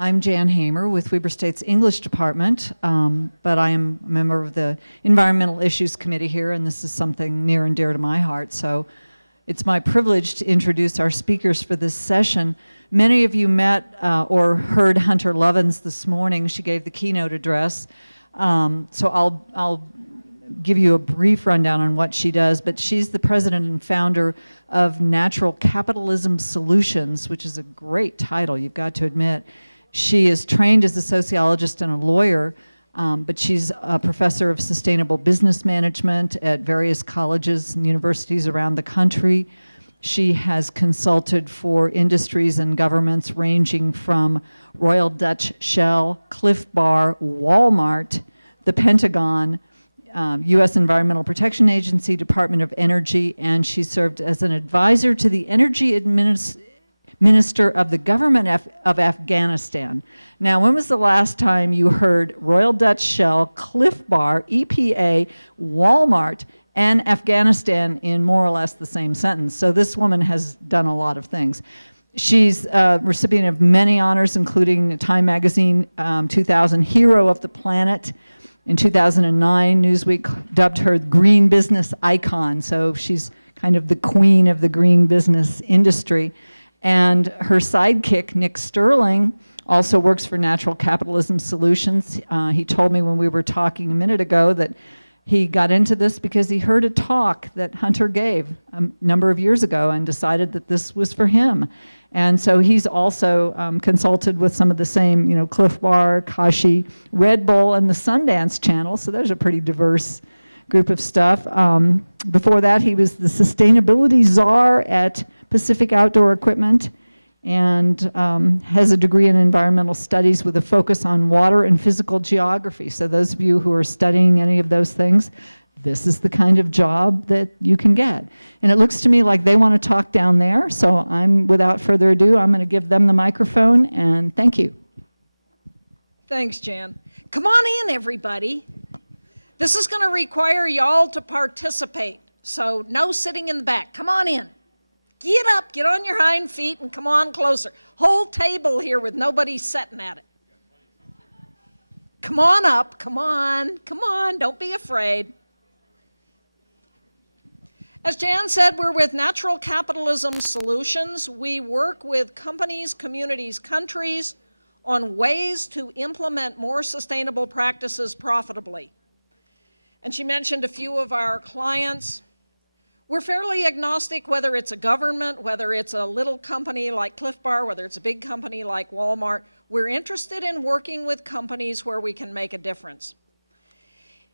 I'm Jan Hamer with Weber State's English Department, but I am a member of the Environmental Issues Committee here, and this is something near and dear to my heart. So it's my privilege to introduce our speakers for this session. Many of you met or heard Hunter Lovins this morning. She gave the keynote address. So I'll give you a brief rundown on what she does, but she's the president and founder of Natural Capitalism Solutions, which is a great title, you've got to admit. She is trained as a sociologist and a lawyer, but she's a professor of sustainable business management at various colleges and universities around the country. She has consulted for industries and governments ranging from Royal Dutch Shell, Cliff Bar, Walmart, the Pentagon, U.S. Environmental Protection Agency, Department of Energy, and she served as an advisor to the Energy Minister of the Government of Afghanistan. Now, when was the last time you heard Royal Dutch Shell, Cliff Bar, EPA, Walmart, and Afghanistan in more or less the same sentence? So this woman has done a lot of things. She's a recipient of many honors, including Time Magazine 2000 Hero of the Planet. In 2009, Newsweek dubbed her green business icon, so she's kind of the queen of the green business industry. And her sidekick, Nick Sterling, also works for Natural Capitalism Solutions. He told me when we were talking a minute ago that he got into this because he heard a talk that Hunter gave a number of years ago and decided that this was for him. And so he's also consulted with some of the same, Cliff Bar, Kashi, Red Bull, and the Sundance Channel. So there's a pretty diverse group of stuff. Before that, he was the sustainability czar at Pacific Outdoor Equipment and has a degree in environmental studies with a focus on water and physical geography. So those of you who are studying any of those things, this is the kind of job that you can get. And it looks to me like they want to talk down there, so without further ado, I'm going to give them the microphone, and thank you. Thanks, Jan. Come on in, everybody. This is going to require y'all to participate, so no sitting in the back. Come on in. Get up, get on your hind feet, and come on closer. Whole table here with nobody sitting at it. Come on up, come on, don't be afraid. As Jan said, we're with Natural Capitalism Solutions. We work with companies, communities, countries on ways to implement more sustainable practices profitably. And she mentioned a few of our clients. We're fairly agnostic whether it's a government, whether it's a little company like Cliff Bar, whether it's a big company like Walmart. We're interested in working with companies where we can make a difference.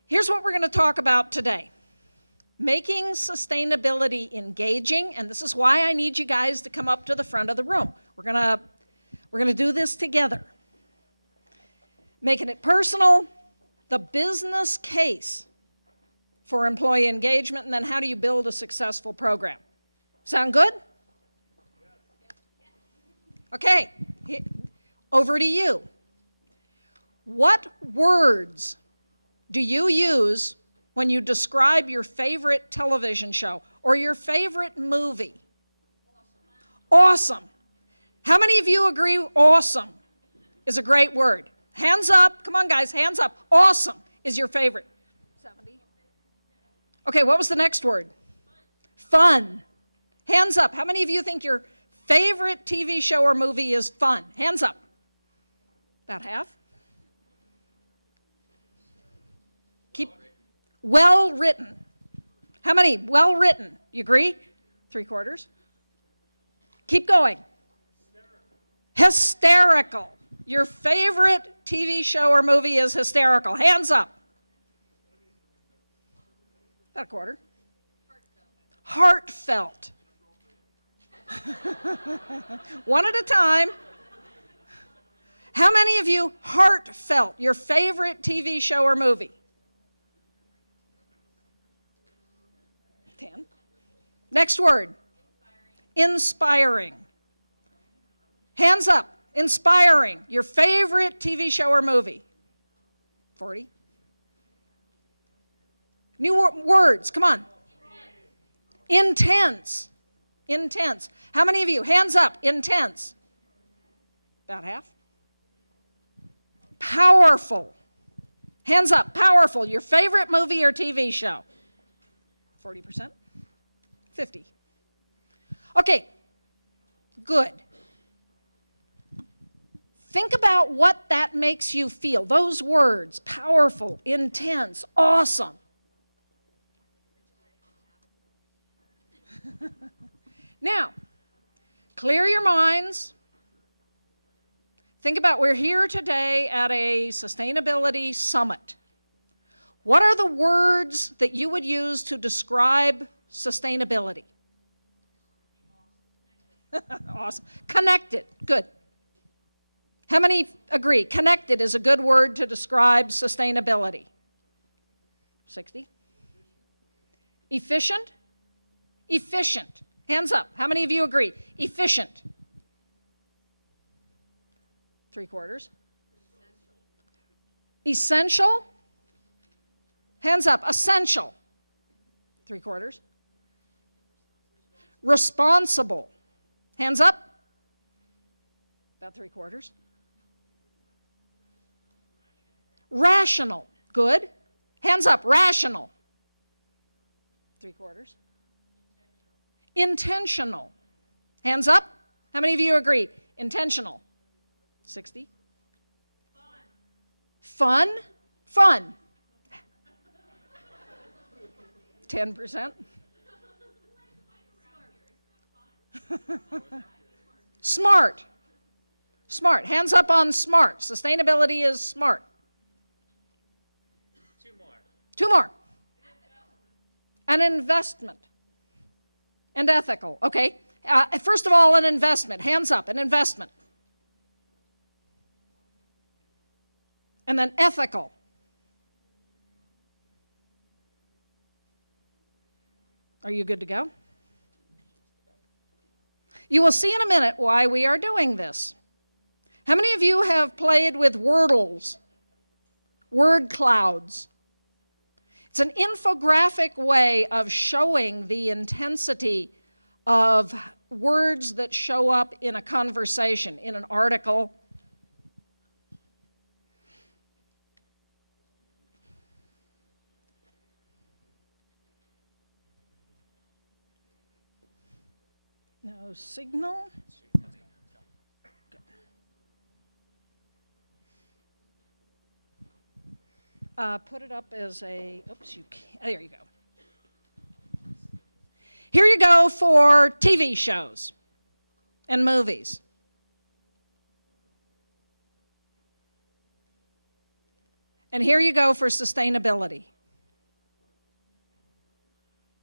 Here's what we're going to talk about today. Making sustainability engaging, and this is why I need you guys to come up to the front of the room. We're gonna do this together. Making it personal, the business case for employee engagement, and then how do you build a successful program? Sound good? Okay, over to you. What words do you use when you describe your favorite television show or your favorite movie? Awesome. How many of you agree awesome is a great word? Hands up. Come on, guys, hands up. Awesome is your favorite. 70. Okay, what was the next word? Fun. Hands up. How many of you think your favorite TV show or movie is fun? Hands up. About half. Keep. Well written. How many? Well written. You agree? 3/4. Keep going. Hysterical. Your favorite TV show or movie is hysterical. Hands up. About 1/4. Heartfelt. One at a time. How many of you heartfelt? Your favorite TV show or movie? 10. Next word. Inspiring. Hands up. Inspiring. Your favorite TV show or movie? 40. New words. Come on. Intense. Intense. How many of you? Hands up. Intense. About half. Powerful. Hands up, powerful. Your favorite movie or TV show? 40%? 50. Okay, good. Think about what that makes you feel. Those words, powerful, intense, awesome. Now, clear your minds. Think about, we're here today at a sustainability summit. What are the words that you would use to describe sustainability? Awesome. Connected. Good. How many agree? Connected is a good word to describe sustainability. 60. Efficient? Efficient. Hands up. How many of you agree? Efficient. 3/4. Essential? Hands up. Essential. 3/4. Responsible. Hands up. About 3/4. Rational. Good. Hands up. Rational. 3/4. Intentional. Hands up. How many of you agree? Intentional. 60. Fun. Fun. 10%. Smart. Smart. Hands up on smart. Sustainability is smart. 2 more. 2 more. An investment. And ethical. Okay. First of all, an investment. Hands up. An investment. And then ethical. Are you good to go? You will see in a minute why we are doing this. How many of you have played with Wordles? Word clouds. It's an infographic way of showing the intensity of words that show up in a conversation, in an article. No signal. Put it up as a, oops, you can't, there you go. Here you go for TV shows and movies. And here you go for sustainability.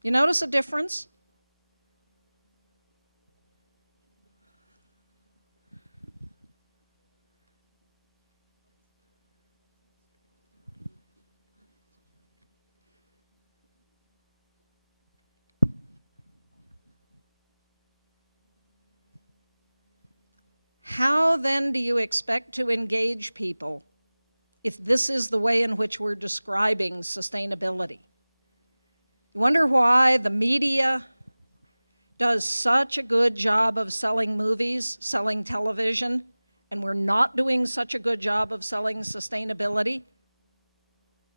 You notice a difference? How then do you expect to engage people if this is the way in which we're describing sustainability? You wonder why the media does such a good job of selling movies, selling television, and we're not doing such a good job of selling sustainability?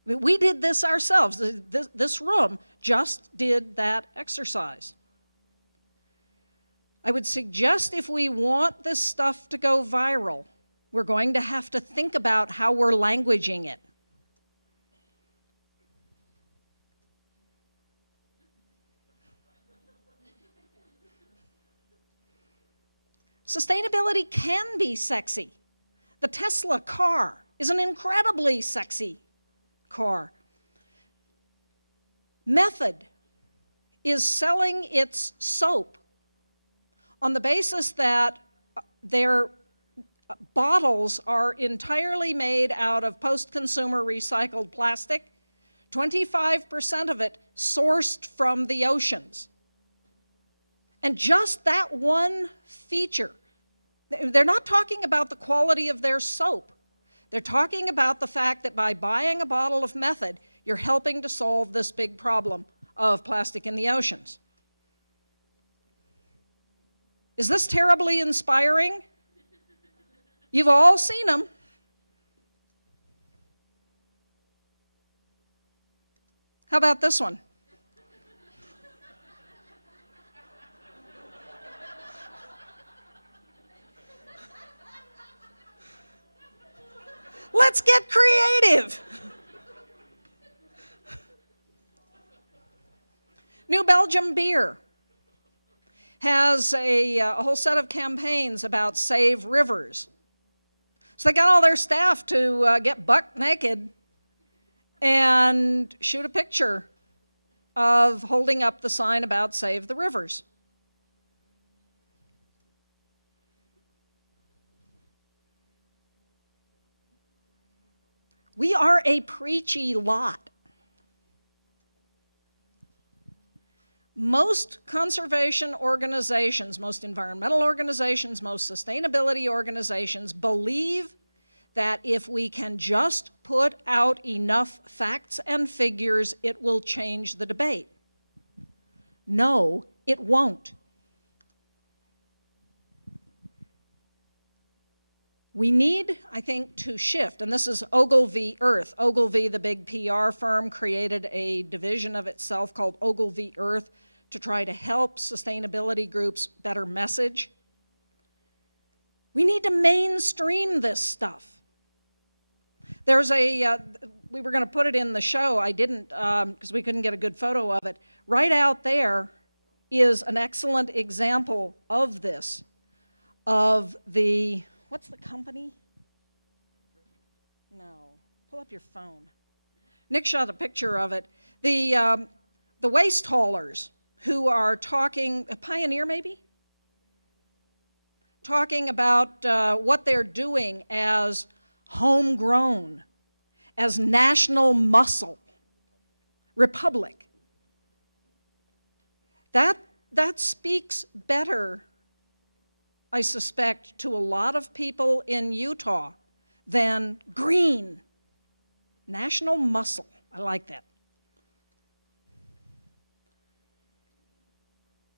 We did this ourselves. This room just did that exercise. I would suggest if we want this stuff to go viral, we're going to have to think about how we're languaging it. Sustainability can be sexy. The Tesla car is an incredibly sexy car. Method is selling its soap on the basis that their bottles are entirely made out of post-consumer recycled plastic, 25% of it sourced from the oceans. And just that one feature, they're not talking about the quality of their soap. They're talking about the fact that by buying a bottle of Method, you're helping to solve this big problem of plastic in the oceans. Is this terribly inspiring? You've all seen them. How about this one? Let's get creative. New Belgium Beer has a whole set of campaigns about save rivers. So they got all their staff to get buck naked and shoot a picture of holding up the sign about save the rivers. We are a preachy lot. Most conservation organizations, most environmental organizations, most sustainability organizations believe that if we can just put out enough facts and figures, it will change the debate. No, it won't. We need, I think, to shift, and this is Ogilvy Earth. Ogilvy, the big PR firm, created a division of itself called Ogilvy Earth to try to help sustainability groups better message. We need to mainstream this stuff. There's a, we were going to put it in the show, I didn't because we couldn't get a good photo of it. Right out there is an excellent example of this, of the, what's the company? No, pull up your phone. Nick shot a picture of it. The waste haulers who are talking, a Pioneer maybe? Talking about what they're doing as homegrown, as national muscle, republic. That speaks better, I suspect, to a lot of people in Utah than green, national muscle. I like that.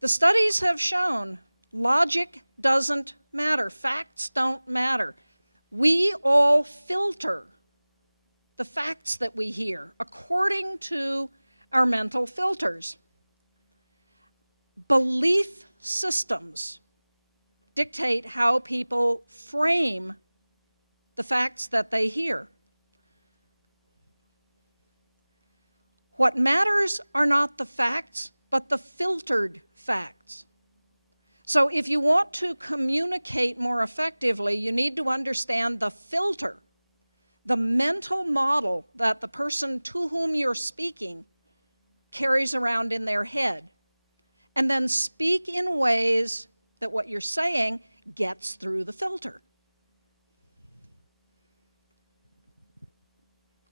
The studies have shown logic doesn't matter. Facts don't matter. We all filter the facts that we hear according to our mental filters. Belief systems dictate how people frame the facts that they hear. What matters are not the facts, but the filtered facts. So if you want to communicate more effectively, you need to understand the filter, the mental model that the person to whom you're speaking carries around in their head, and then speak in ways that what you're saying gets through the filter.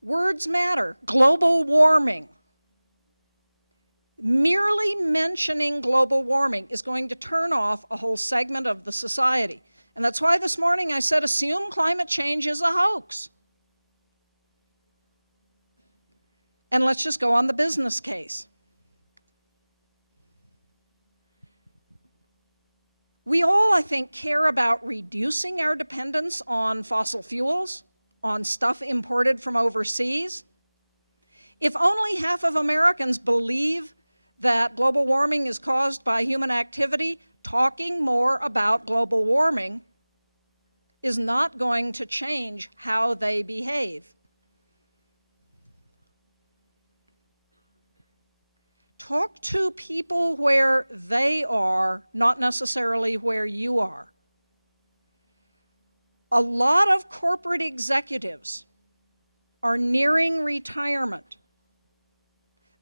Words matter. Global warming. Merely mentioning global warming is going to turn off a whole segment of the society. And that's why this morning I said assume climate change is a hoax. And let's just go on the business case. We all, I think, care about reducing our dependence on fossil fuels, on stuff imported from overseas. If only half of Americans believe that global warming is caused by human activity, talking more about global warming is not going to change how they behave. Talk to people where they are, not necessarily where you are. A lot of corporate executives are nearing retirement.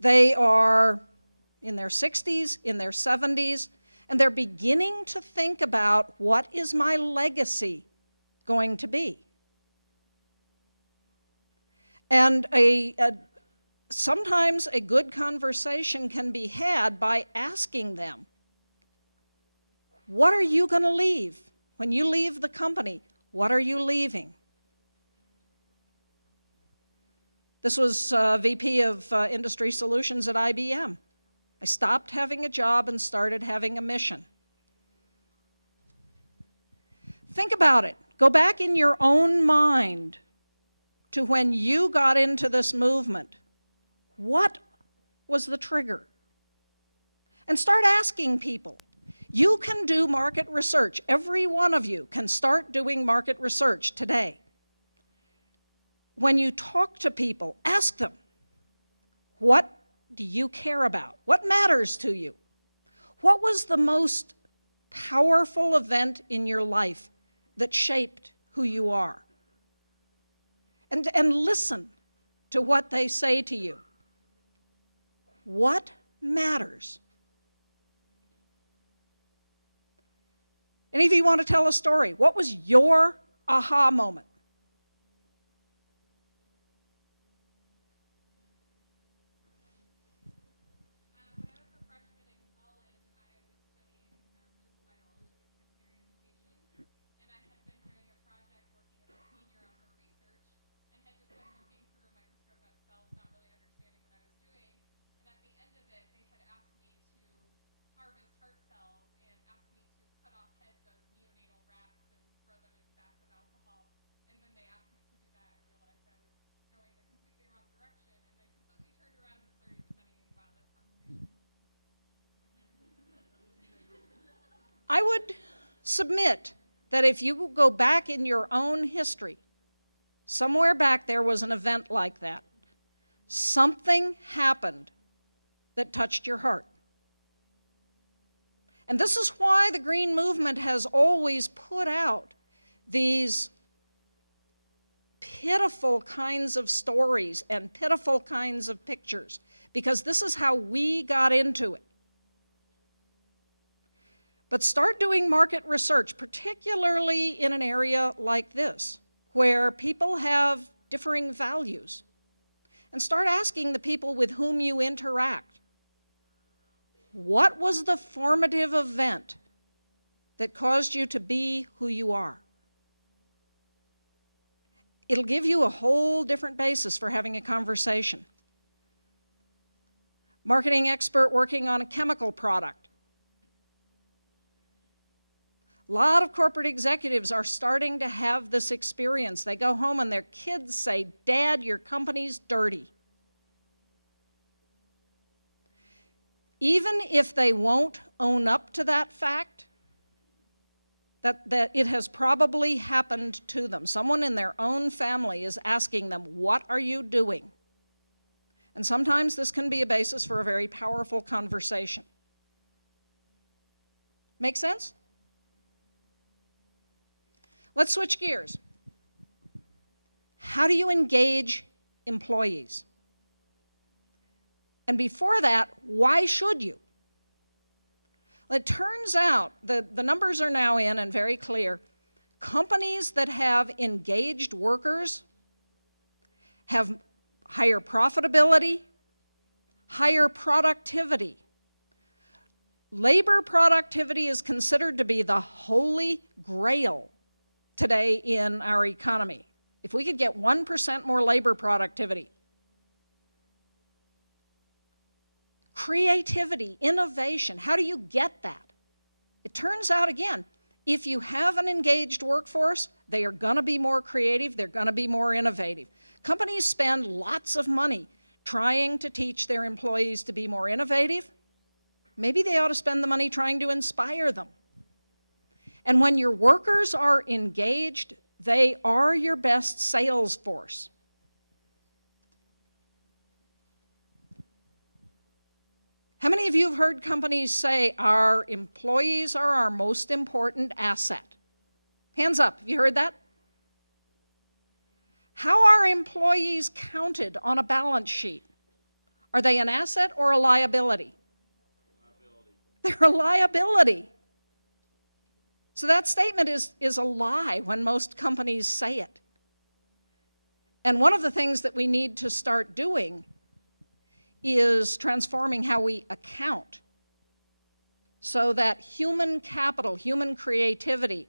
They are in their 60s, in their 70s, and they're beginning to think about what is my legacy going to be. And sometimes a good conversation can be had by asking them, what are you going to leave? When you leave the company, what are you leaving? This was VP of Industry Solutions at IBM. I stopped having a job and started having a mission. Think about it. Go back in your own mind to when you got into this movement. What was the trigger. And start asking people. You can do market research. Every one of you can start doing market research today. When you talk to people, ask them, what do you care about? What matters to you? What was the most powerful event in your life that shaped who you are? And listen to what they say to you. What matters? Any of you want to tell a story? What was your aha moment? I would submit that if you go back in your own history, somewhere back there was an event like that. Something happened that touched your heart. And this is why the Green Movement has always put out these pitiful kinds of stories and pitiful kinds of pictures, because this is how we got into it. But start doing market research, particularly in an area like this, where people have differing values. And start asking the people with whom you interact, what was the formative event that caused you to be who you are? It'll give you a whole different basis for having a conversation. Marketing expert working on a chemical product. A lot of corporate executives are starting to have this experience. They go home and their kids say, "Dad, your company's dirty." Even if they won't own up to that fact, that it has probably happened to them. Someone in their own family is asking them, "What are you doing?" And sometimes this can be a basis for a very powerful conversation. Make sense? Let's switch gears. How do you engage employees? And before that, why should you? Well, it turns out, the numbers are now in and very clear, companies that have engaged workers have higher profitability, higher productivity. Labor productivity is considered to be the holy grail today in our economy. If we could get 1% more labor productivity, creativity, innovation, how do you get that? It turns out, again, if you have an engaged workforce, they are going to be more creative, they're going to be more innovative. Companies spend lots of money trying to teach their employees to be more innovative. Maybe they ought to spend the money trying to inspire them. And when your workers are engaged, they are your best sales force. How many of you have heard companies say, our employees are our most important asset? Hands up, have you heard that? How are employees counted on a balance sheet? Are they an asset or a liability? They're a liability. So that statement is a lie when most companies say it. And one of the things that we need to start doing is transforming how we account so that human capital, human creativity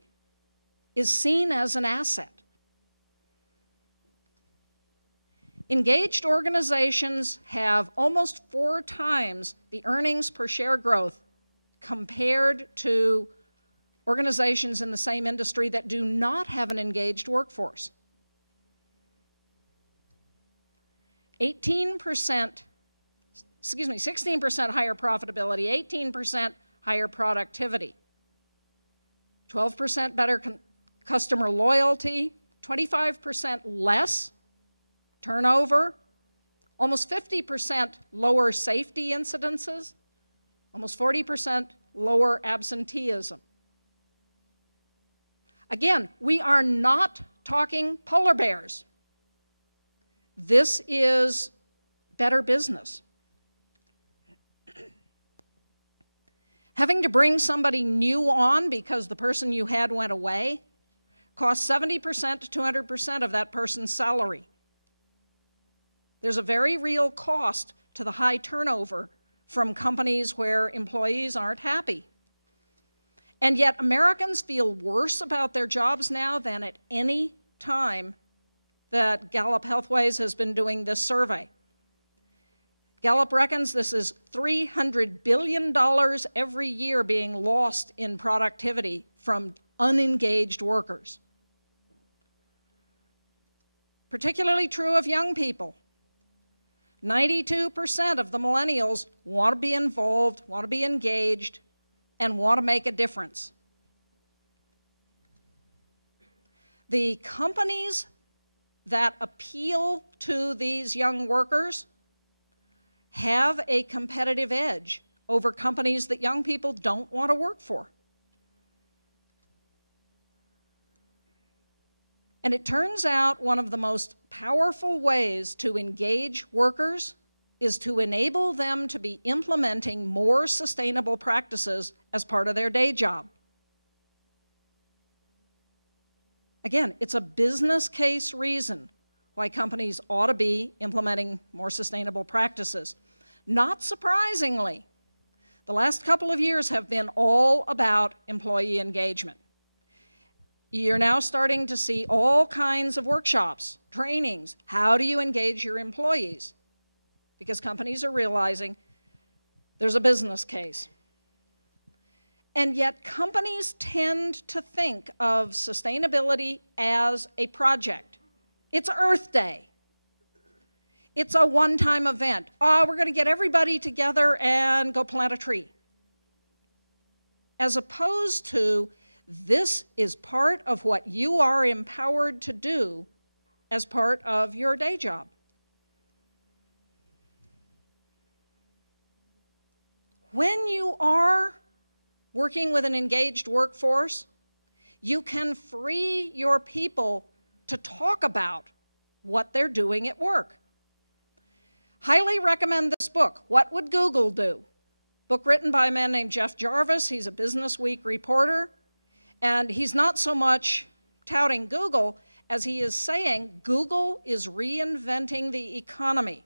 is seen as an asset. Engaged organizations have almost 4 times the earnings per share growth compared to organizations in the same industry that do not have an engaged workforce. 18% 16% higher profitability, 18% higher productivity, 12% better customer loyalty, 25% less turnover, almost 50% lower safety incidences, almost 40% lower absenteeism. Again, we are not talking polar bears. This is better business. Having to bring somebody new on because the person you had went away costs 70% to 200% of that person's salary. There's a very real cost to the high turnover from companies where employees aren't happy. And yet Americans feel worse about their jobs now than at any time that Gallup Healthways has been doing this survey. Gallup reckons this is $300 billion every year being lost in productivity from unengaged workers. Particularly true of young people. 92% of the millennials want to be involved, want to be engaged, and want to make a difference. The companies that appeal to these young workers have a competitive edge over companies that young people don't want to work for. And it turns out one of the most powerful ways to engage workers is to enable them to be implementing more sustainable practices as part of their day job. Again, it's a business case reason why companies ought to be implementing more sustainable practices. Not surprisingly, the last couple of years have been all about employee engagement. You're now starting to see all kinds of workshops, trainings. How do you engage your employees? Because companies are realizing there's a business case. And yet companies tend to think of sustainability as a project. It's Earth Day. It's a one-time event. We're going to get everybody together and go plant a tree. As opposed to, this is part of what you are empowered to do as part of your day job. When you are working with an engaged workforce, you can free your people to talk about what they're doing at work. Highly recommend this book, What Would Google Do? Book written by a man named Jeff Jarvis. He's a Business Week reporter. And he's not so much touting Google as he is saying Google is reinventing the economy.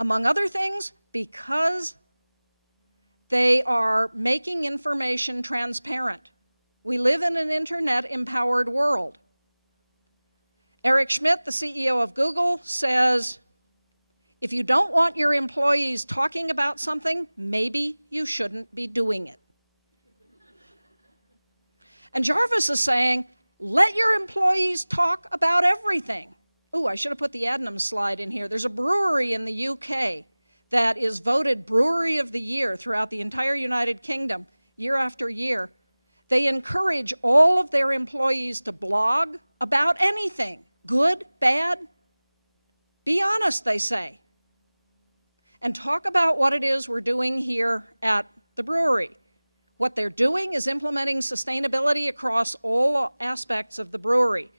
Among other things, because they are making information transparent. We live in an internet-empowered world. Eric Schmidt, the CEO of Google, says, if you don't want your employees talking about something, maybe you shouldn't be doing it. And Jarvis is saying, let your employees talk about everything. Oh, I should have put the Adnams slide in here. There's a brewery in the UK that is voted Brewery of the Year throughout the entire United Kingdom, year after year. They encourage all of their employees to blog about anything, good, bad. Be honest, they say, and talk about what it is we're doing here at the brewery. What they're doing is implementing sustainability across all aspects of the brewery.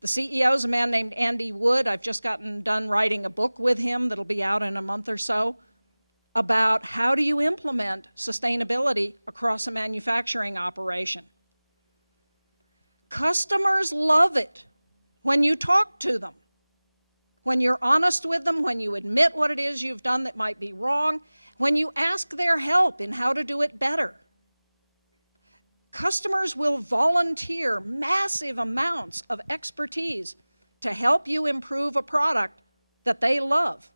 The CEO is a man named Andy Wood. I've just gotten done writing a book with him that'll be out in a month or so about how do you implement sustainability across a manufacturing operation. Customers love it when you talk to them, when you're honest with them, when you admit what it is you've done that might be wrong, when you ask their help in how to do it better. Customers will volunteer massive amounts of expertise to help you improve a product that they love.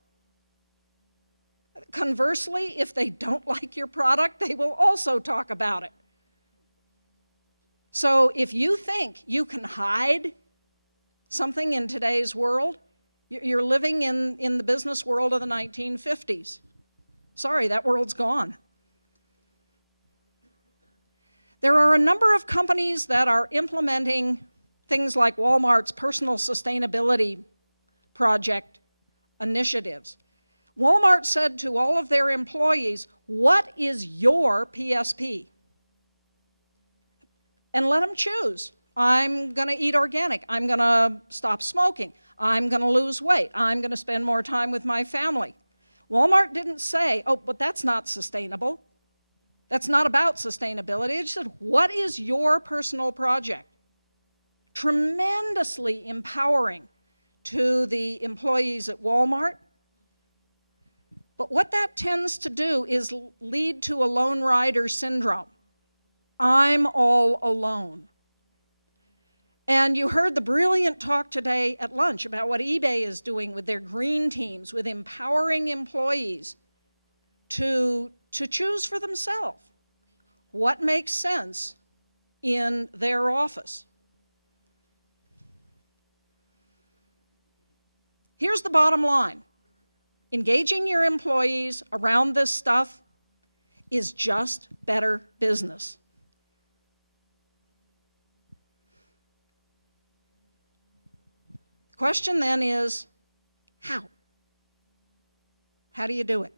Conversely, if they don't like your product, they will also talk about it. So if you think you can hide something in today's world, You're living in the business world of the 1950s. Sorry, that world's gone. There are a number of companies that are implementing things like Walmart's personal sustainability project initiatives. Walmart said to all of their employees, "What is your PSP?" And let them choose. I'm going to eat organic. I'm going to stop smoking. I'm going to lose weight. I'm going to spend more time with my family. Walmart didn't say, "Oh, but that's not sustainable. That's not about sustainability." They just said, "What is your personal project?" Tremendously empowering to the employees at Walmart. But what that tends to do is lead to a lone rider syndrome. I'm all alone. And you heard the brilliant talk today at lunch about what eBay is doing with their green teams, with empowering employees to choose for themselves what makes sense in their office. Here's the bottom line. Engaging your employees around this stuff is just better business. The question then is, how? How do you do it?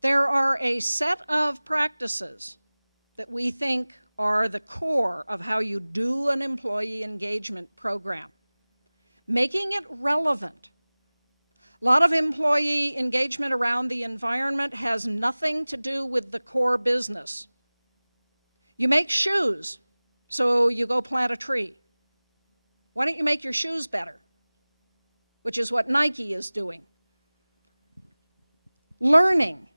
There are a set of practices that we think are the core of how you do an employee engagement program. Making it relevant. A lot of employee engagement around the environment has nothing to do with the core business. You make shoes, so you go plant a tree. Why don't you make your shoes better? Which is what Nike is doing. Learning.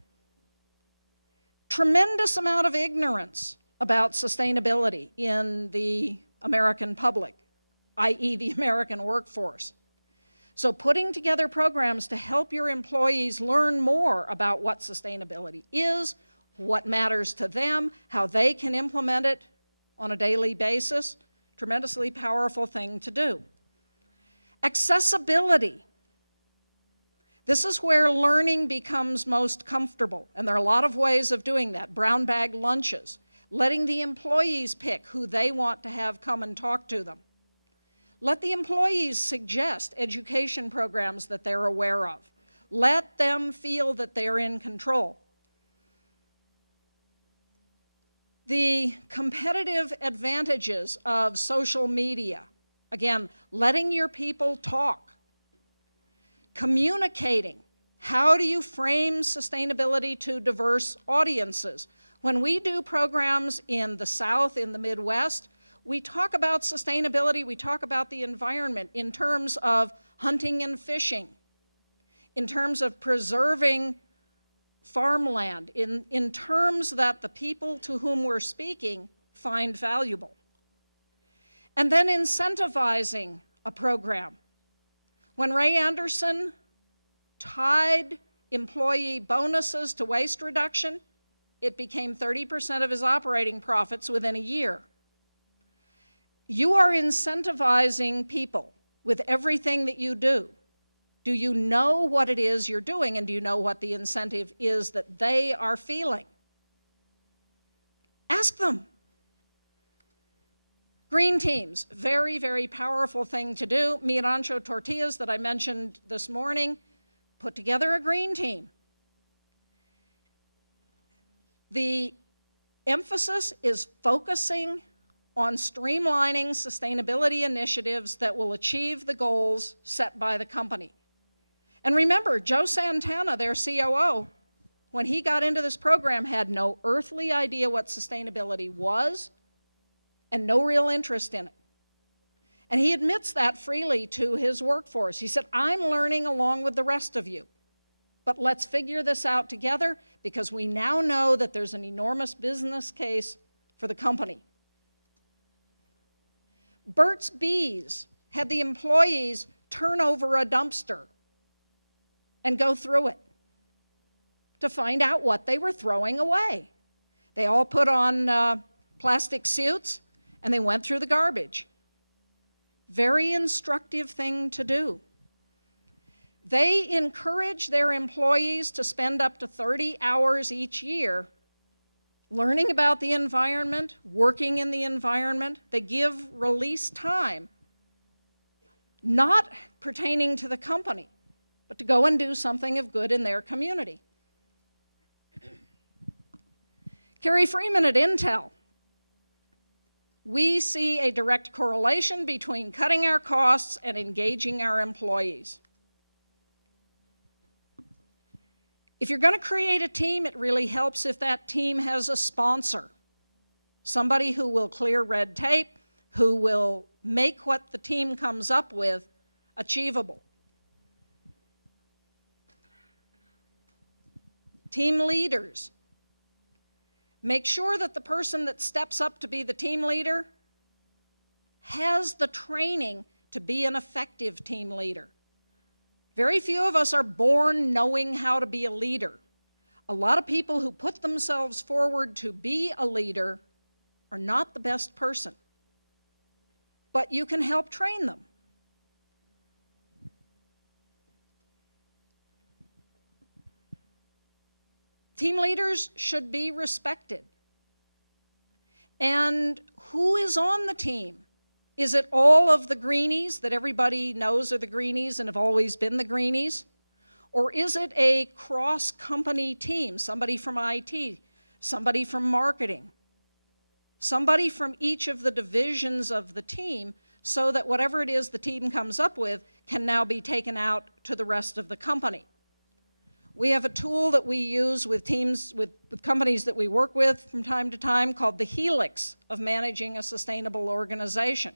Tremendous amount of ignorance about sustainability in the American public, i.e. the American workforce. So putting together programs to help your employees learn more about what sustainability is, what matters to them, how they can implement it on a daily basis, tremendously powerful thing to do. Accessibility. This is where learning becomes most comfortable, and there are a lot of ways of doing that. Brown bag lunches, letting the employees pick who they want to have come and talk to them. Let the employees suggest education programs that they're aware of. Let them feel that they're in control. The competitive advantages of social media. Again, letting your people talk. Communicating. How do you frame sustainability to diverse audiences? When we do programs in the South, in the Midwest, we talk about sustainability, we talk about the environment in terms of hunting and fishing, in terms of preserving farmland, in terms that the people to whom we're speaking find valuable. And then incentivizing a program. When Ray Anderson tied employee bonuses to waste reduction, it became 30% of his operating profits within a year. You are incentivizing people with everything that you do. Do you know what it is you're doing, and do you know what the incentive is that they are feeling? Ask them. Green teams, very, very powerful thing to do. Mi Rancho Tortillas that I mentioned this morning put together a green team. The emphasis is focusing on streamlining sustainability initiatives that will achieve the goals set by the company. And remember, Joe Santana, their COO, when he got into this program, had no earthly idea what sustainability was and no real interest in it. And he admits that freely to his workforce. He said, I'm learning along with the rest of you, but let's figure this out together because we now know that there's an enormous business case for the company. Burt's Bees had the employees turn over a dumpster and go through it to find out what they were throwing away. They all put on plastic suits and they went through the garbage. Very instructive thing to do. They encourage their employees to spend up to 30 hours each year learning about the environment, working in the environment. They give release time, not pertaining to the company, but to go and do something of good in their community. Carrie Freeman at Intel. We see a direct correlation between cutting our costs and engaging our employees. If you're going to create a team, it really helps if that team has a sponsor, somebody who will clear red tape, who will make what the team comes up with achievable. Team leaders. Make sure that the person that steps up to be the team leader has the training to be an effective team leader. Very few of us are born knowing how to be a leader. A lot of people who put themselves forward to be a leader are not the best person, but you can help train them. Team leaders should be respected. And who is on the team? Is it all of the greenies that everybody knows are the greenies and have always been the greenies? Or is it a cross-company team, somebody from IT, somebody from marketing, somebody from each of the divisions of the team, so that whatever it is the team comes up with can now be taken out to the rest of the company? We have a tool that we use with teams, with companies that we work with from time to time called the Helix of managing a sustainable organization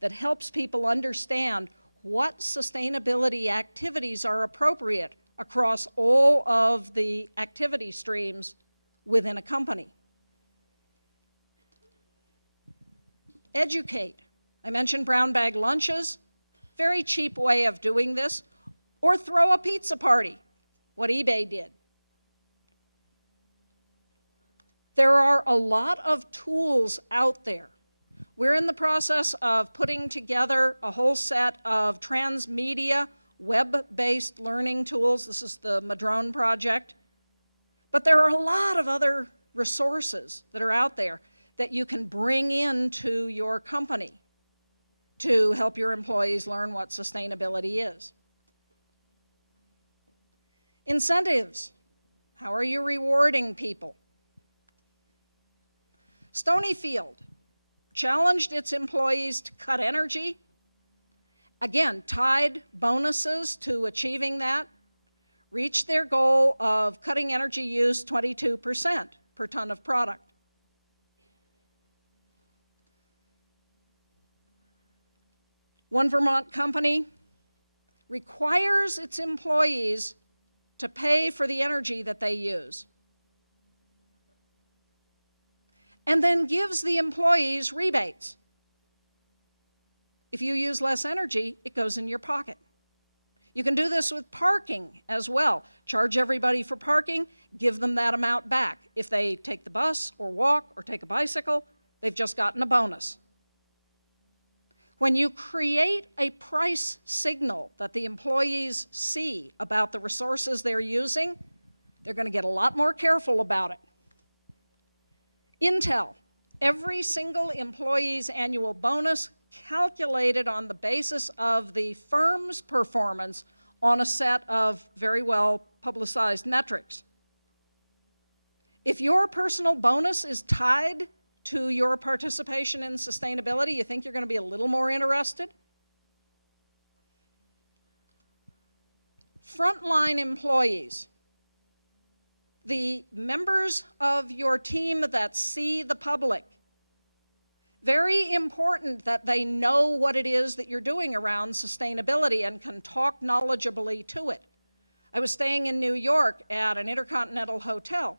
that helps people understand what sustainability activities are appropriate across all of the activity streams within a company. Educate. I mentioned brown bag lunches, very cheap way of doing this, or throw a pizza party, what eBay did. There are a lot of tools out there. We're in the process of putting together a whole set of transmedia, web-based learning tools. This is the Madrone project. But there are a lot of other resources that are out there that you can bring into your company to help your employees learn what sustainability is. Incentives. How are you rewarding people? Stonyfield challenged its employees to cut energy. Again, tied bonuses to achieving that. Reached their goal of cutting energy use 22% per ton of product. One Vermont company requires its employees to pay for the energy that they use, and then gives the employees rebates. If you use less energy, it goes in your pocket. You can do this with parking as well. Charge everybody for parking, give them that amount back. If they take the bus or walk or take a bicycle, they've just gotten a bonus. When you create a price signal that the employees see about the resources they're using, they're going to get a lot more careful about it. Intel, every single employee's annual bonus calculated on the basis of the firm's performance on a set of very well publicized metrics. If your personal bonus is tied to your participation in sustainability, you think you're going to be a little more interested? Frontline employees, the members of your team that see the public. Very important that they know what it is that you're doing around sustainability and can talk knowledgeably to it. I was staying in New York at an Intercontinental hotel.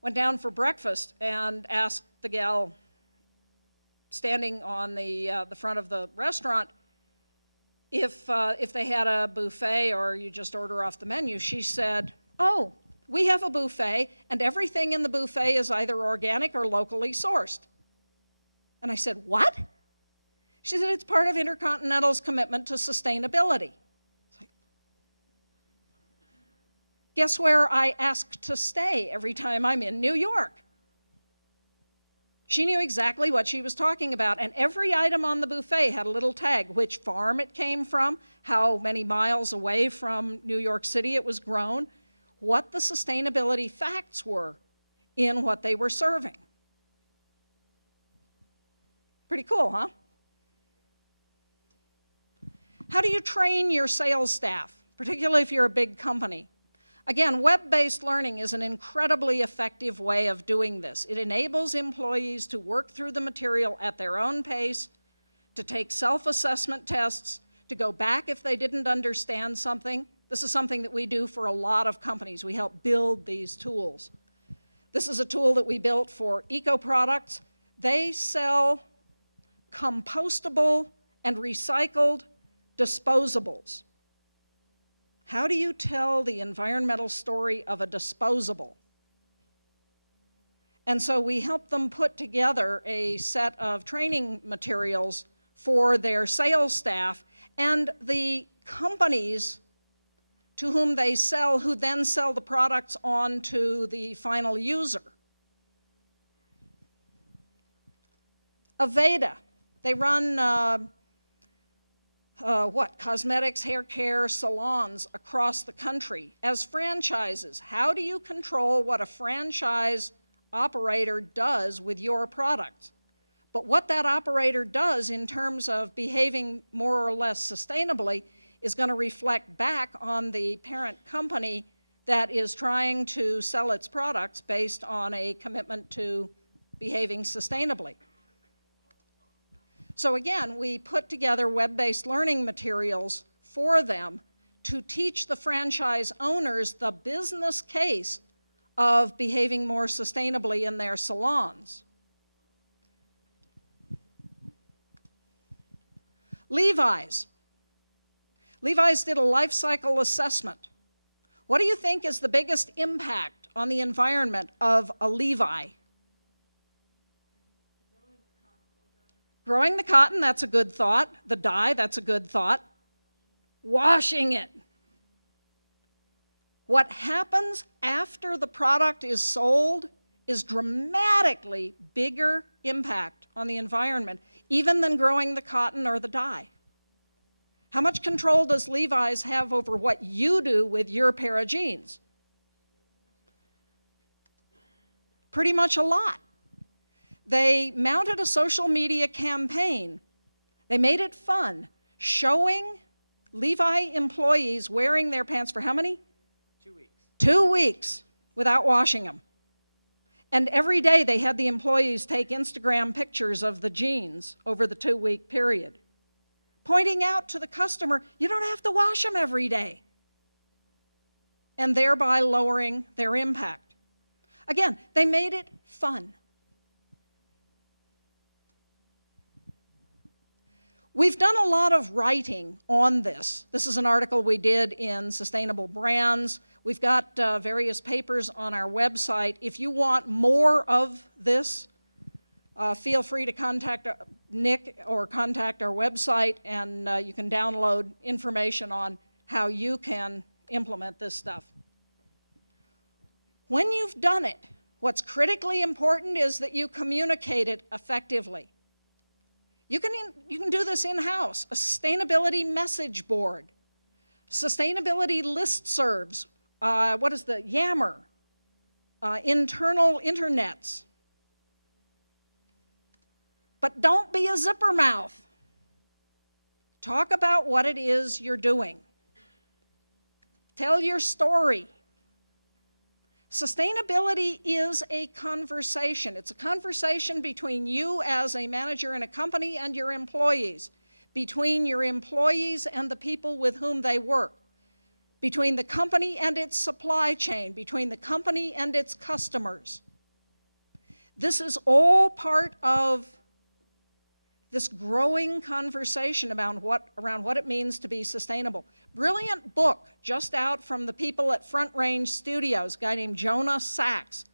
Went down for breakfast and asked the gal standing on the front of the restaurant if they had a buffet or you just order off the menu. She said, "Oh, we have a buffet, and everything in the buffet is either organic or locally sourced." And I said, "What?" She said, it's part of Intercontinental's commitment to sustainability. It's like, guess where I ask to stay every time I'm in New York? She knew exactly what she was talking about, and every item on the buffet had a little tag, which farm it came from, how many miles away from New York City it was grown, what the sustainability facts were in what they were serving. Pretty cool, huh? How do you train your sales staff, particularly if you're a big company? Again, web-based learning is an incredibly effective way of doing this. It enables employees to work through the material at their own pace, to take self-assessment tests, to go back if they didn't understand something. This is something that we do for a lot of companies. We help build these tools. This is a tool that we built for eco products. They sell compostable and recycled disposables. How do you tell the environmental story of a disposable? And so we help them put together a set of training materials for their sales staff and the companies to whom they sell, who then sell the products on to the final user. Aveda, they run cosmetics, hair care salons across the country as franchises. How do you control what a franchise operator does with your product? But what that operator does in terms of behaving more or less sustainably is going to reflect back on the parent company that is trying to sell its products based on a commitment to behaving sustainably. So again, we put together web-based learning materials for them to teach the franchise owners the business case of behaving more sustainably in their salons. Levi's. Levi's did a life cycle assessment. What do you think is the biggest impact on the environment of a Levi? Growing the cotton, that's a good thought. The dye, that's a good thought. Washing it. What happens after the product is sold is dramatically bigger impact on the environment, even than growing the cotton or the dye. How much control does Levi's have over what you do with your pair of jeans? Pretty much a lot. They mounted a social media campaign. They made it fun, showing Levi employees wearing their pants for how many? 2 weeks. 2 weeks without washing them. And every day they had the employees take Instagram pictures of the jeans over the 2-week period, pointing out to the customer, you don't have to wash them every day, and thereby lowering their impact. Again, they made it fun. We've done a lot of writing on this. This is an article we did in Sustainable Brands. We've got various papers on our website. If you want more of this, feel free to contact Nick or contact our website, and you can download information on how you can implement this stuff. When you've done it, what's critically important is that you communicate it effectively. You can do this in-house, a sustainability message board, sustainability listservs, what is the Yammer, internal internets. But don't be a zipper mouth. Talk about what it is you're doing. Tell your story. Sustainability is a conversation. It's a conversation between you as a manager in a company and your employees, between your employees and the people with whom they work, between the company and its supply chain, between the company and its customers. This is all part of this growing conversation around what it means to be sustainable. Brilliant book just out from the people at Front Range Studios, a guy named Jonah Sachs,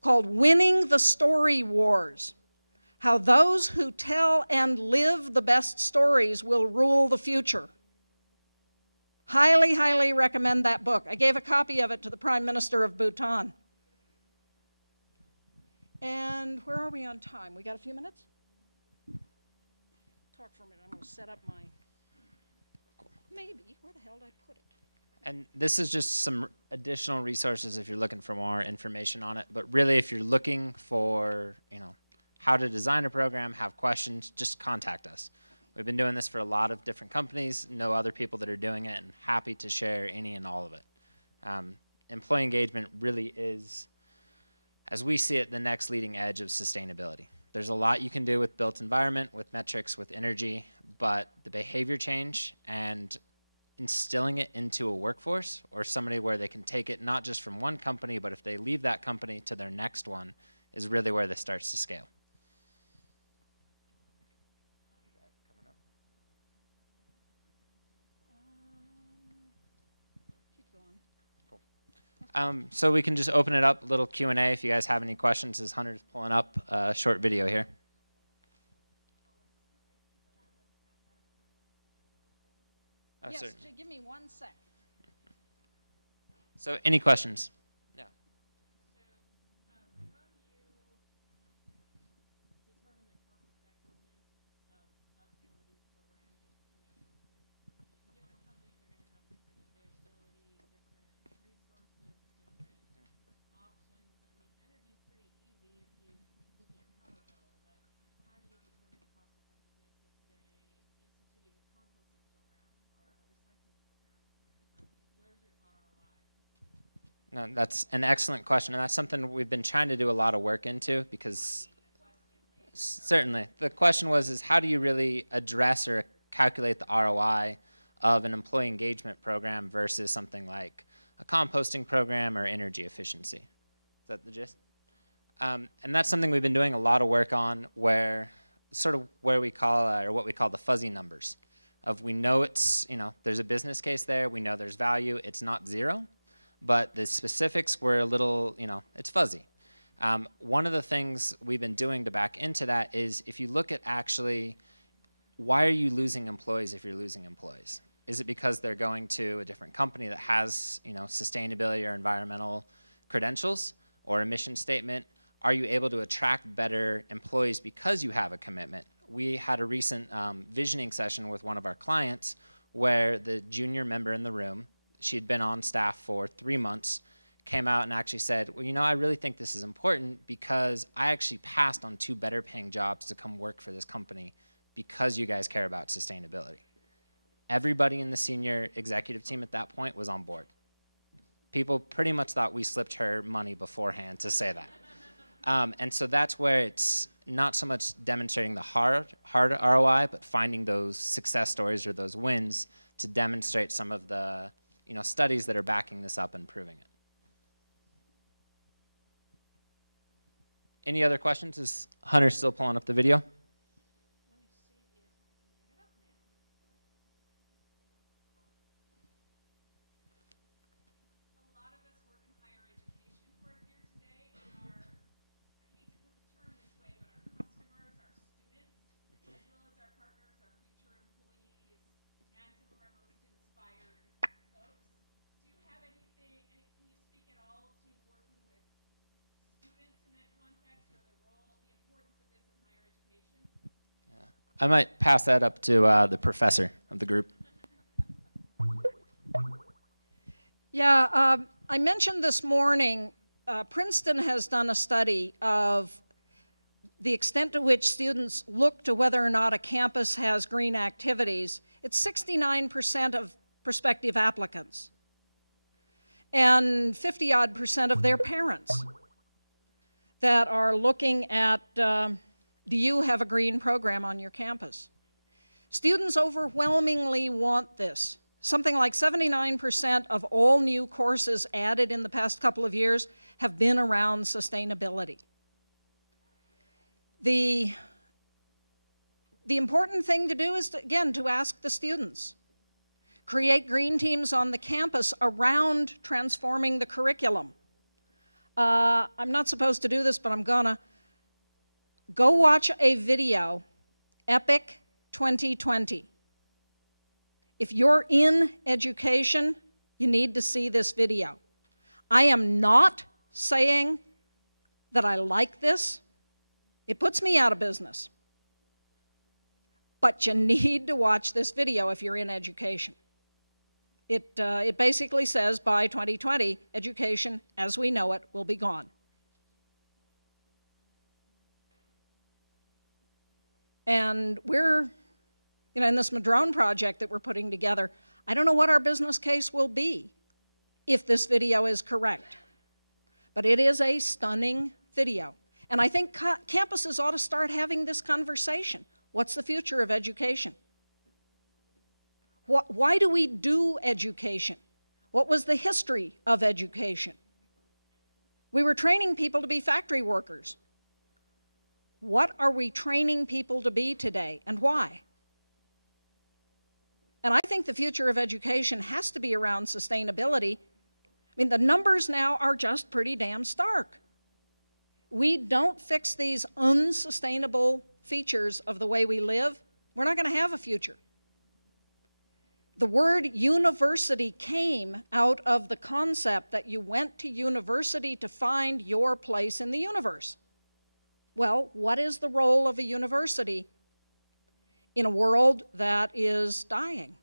called Winning the Story Wars: How those who tell and live the best stories will rule the future. Highly, highly recommend that book. I gave a copy of it to the Prime Minister of Bhutan. And where are we on time? We got a few minutes? Talk for a minute. I'm going to set up my... Maybe. Where the hell did I put it? And this is just some additional resources if you're looking for more information on it. But really, if you're looking for, how to design a program, have questions, just contact us. We've been doing this for a lot of different companies, know other people that are doing it, and happy to share any and all of it. Employee engagement really is, as we see it, the next leading edge of sustainability. There's a lot you can do with built environment, with metrics, with energy, but the behavior change and instilling it into a workforce or somebody where they can take it not just from one company, but if they leave that company to their next one, is really where this starts to scale. So we can just open it up, a little Q&A if you guys have any questions as Hunter's pulling up a short video here. Oh, yes, certainly. give me 1 sec. So any questions? Yeah. No, that's an excellent question, and that's something we've been trying to do a lot of work into because certainly the question was how do you really address or calculate the ROI of an employee engagement program versus something like a composting program or energy efficiency? Is that the gist? And that's something we've been doing a lot of work on where we call or what we call the fuzzy numbers of we know it's, there's a business case there, we know there's value, it's not zero. But the specifics were a little, it's fuzzy. One of the things we've been doing to back into that is if you look at actually, why are you losing employees if you're losing employees? Is it because they're going to a different company that has, sustainability or environmental credentials or a mission statement? Are you able to attract better employees because you have a commitment? We had a recent visioning session with one of our clients where the junior member in the room, she had been on staff for 3 months, came out and actually said, well, I really think this is important because I actually passed on 2 better paying jobs to come work for this company because you guys care about sustainability. Everybody in the senior executive team at that point was on board. People pretty much thought we slipped her money beforehand to say that. And so that's where it's not so much demonstrating the hard ROI, but finding those success stories or those wins to demonstrate some of the studies that are backing this up and proving it. Any other questions? Is Hunter still pulling up the video? I might pass that up to the professor of the group. Yeah, I mentioned this morning, Princeton has done a study of the extent to which students look to whether or not a campus has green activities. It's 69% of prospective applicants and 50-odd% of their parents that are looking at do you have a green program on your campus? Students overwhelmingly want this. Something like 79% of all new courses added in the past couple of years have been around sustainability. The important thing to do is, to ask the students. Create green teams on the campus around transforming the curriculum. I'm not supposed to do this, but I'm gonna. Go watch a video, Epic 2020. If you're in education, you need to see this video. I am not saying that I like this. It puts me out of business. But you need to watch this video if you're in education. It basically says by 2020, education as we know it will be gone. And we're, in this Madrone project that we're putting together, I don't know what our business case will be if this video is correct. But it is a stunning video. And I think campuses ought to start having this conversation. What's the future of education? Why do we do education? What was the history of education? We were training people to be factory workers. What are we training people to be today, and why? And I think the future of education has to be around sustainability. I mean, the numbers now are just pretty damn stark. We don't fix these unsustainable features of the way we live, we're not going to have a future. The word university came out of the concept that you went to university to find your place in the universe. Well, what is the role of a university in a world that is dying?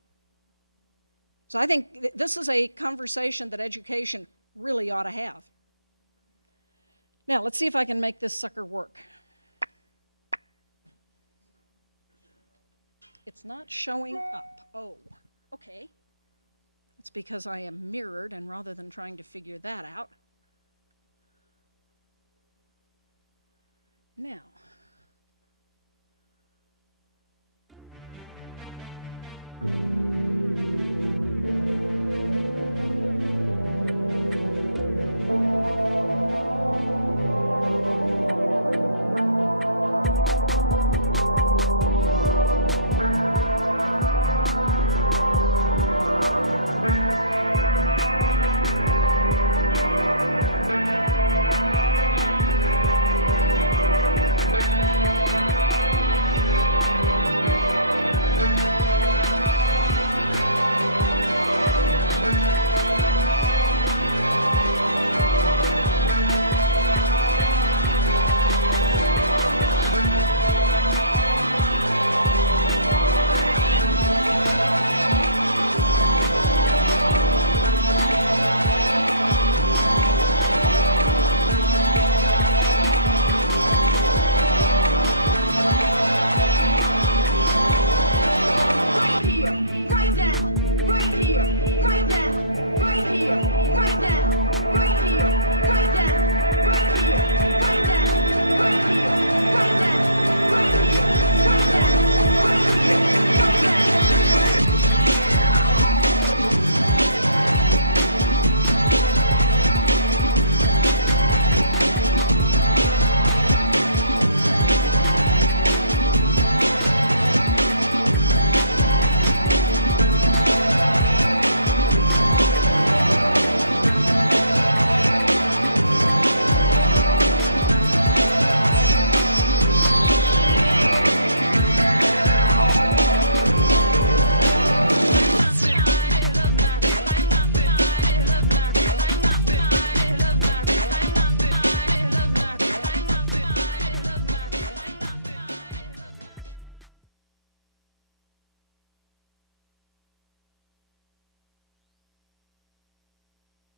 So I think this is a conversation that education really ought to have. Now, let's see if I can make this sucker work. It's not showing up. Oh, okay. That's because I am mirrored, and rather than trying to figure that out. Now.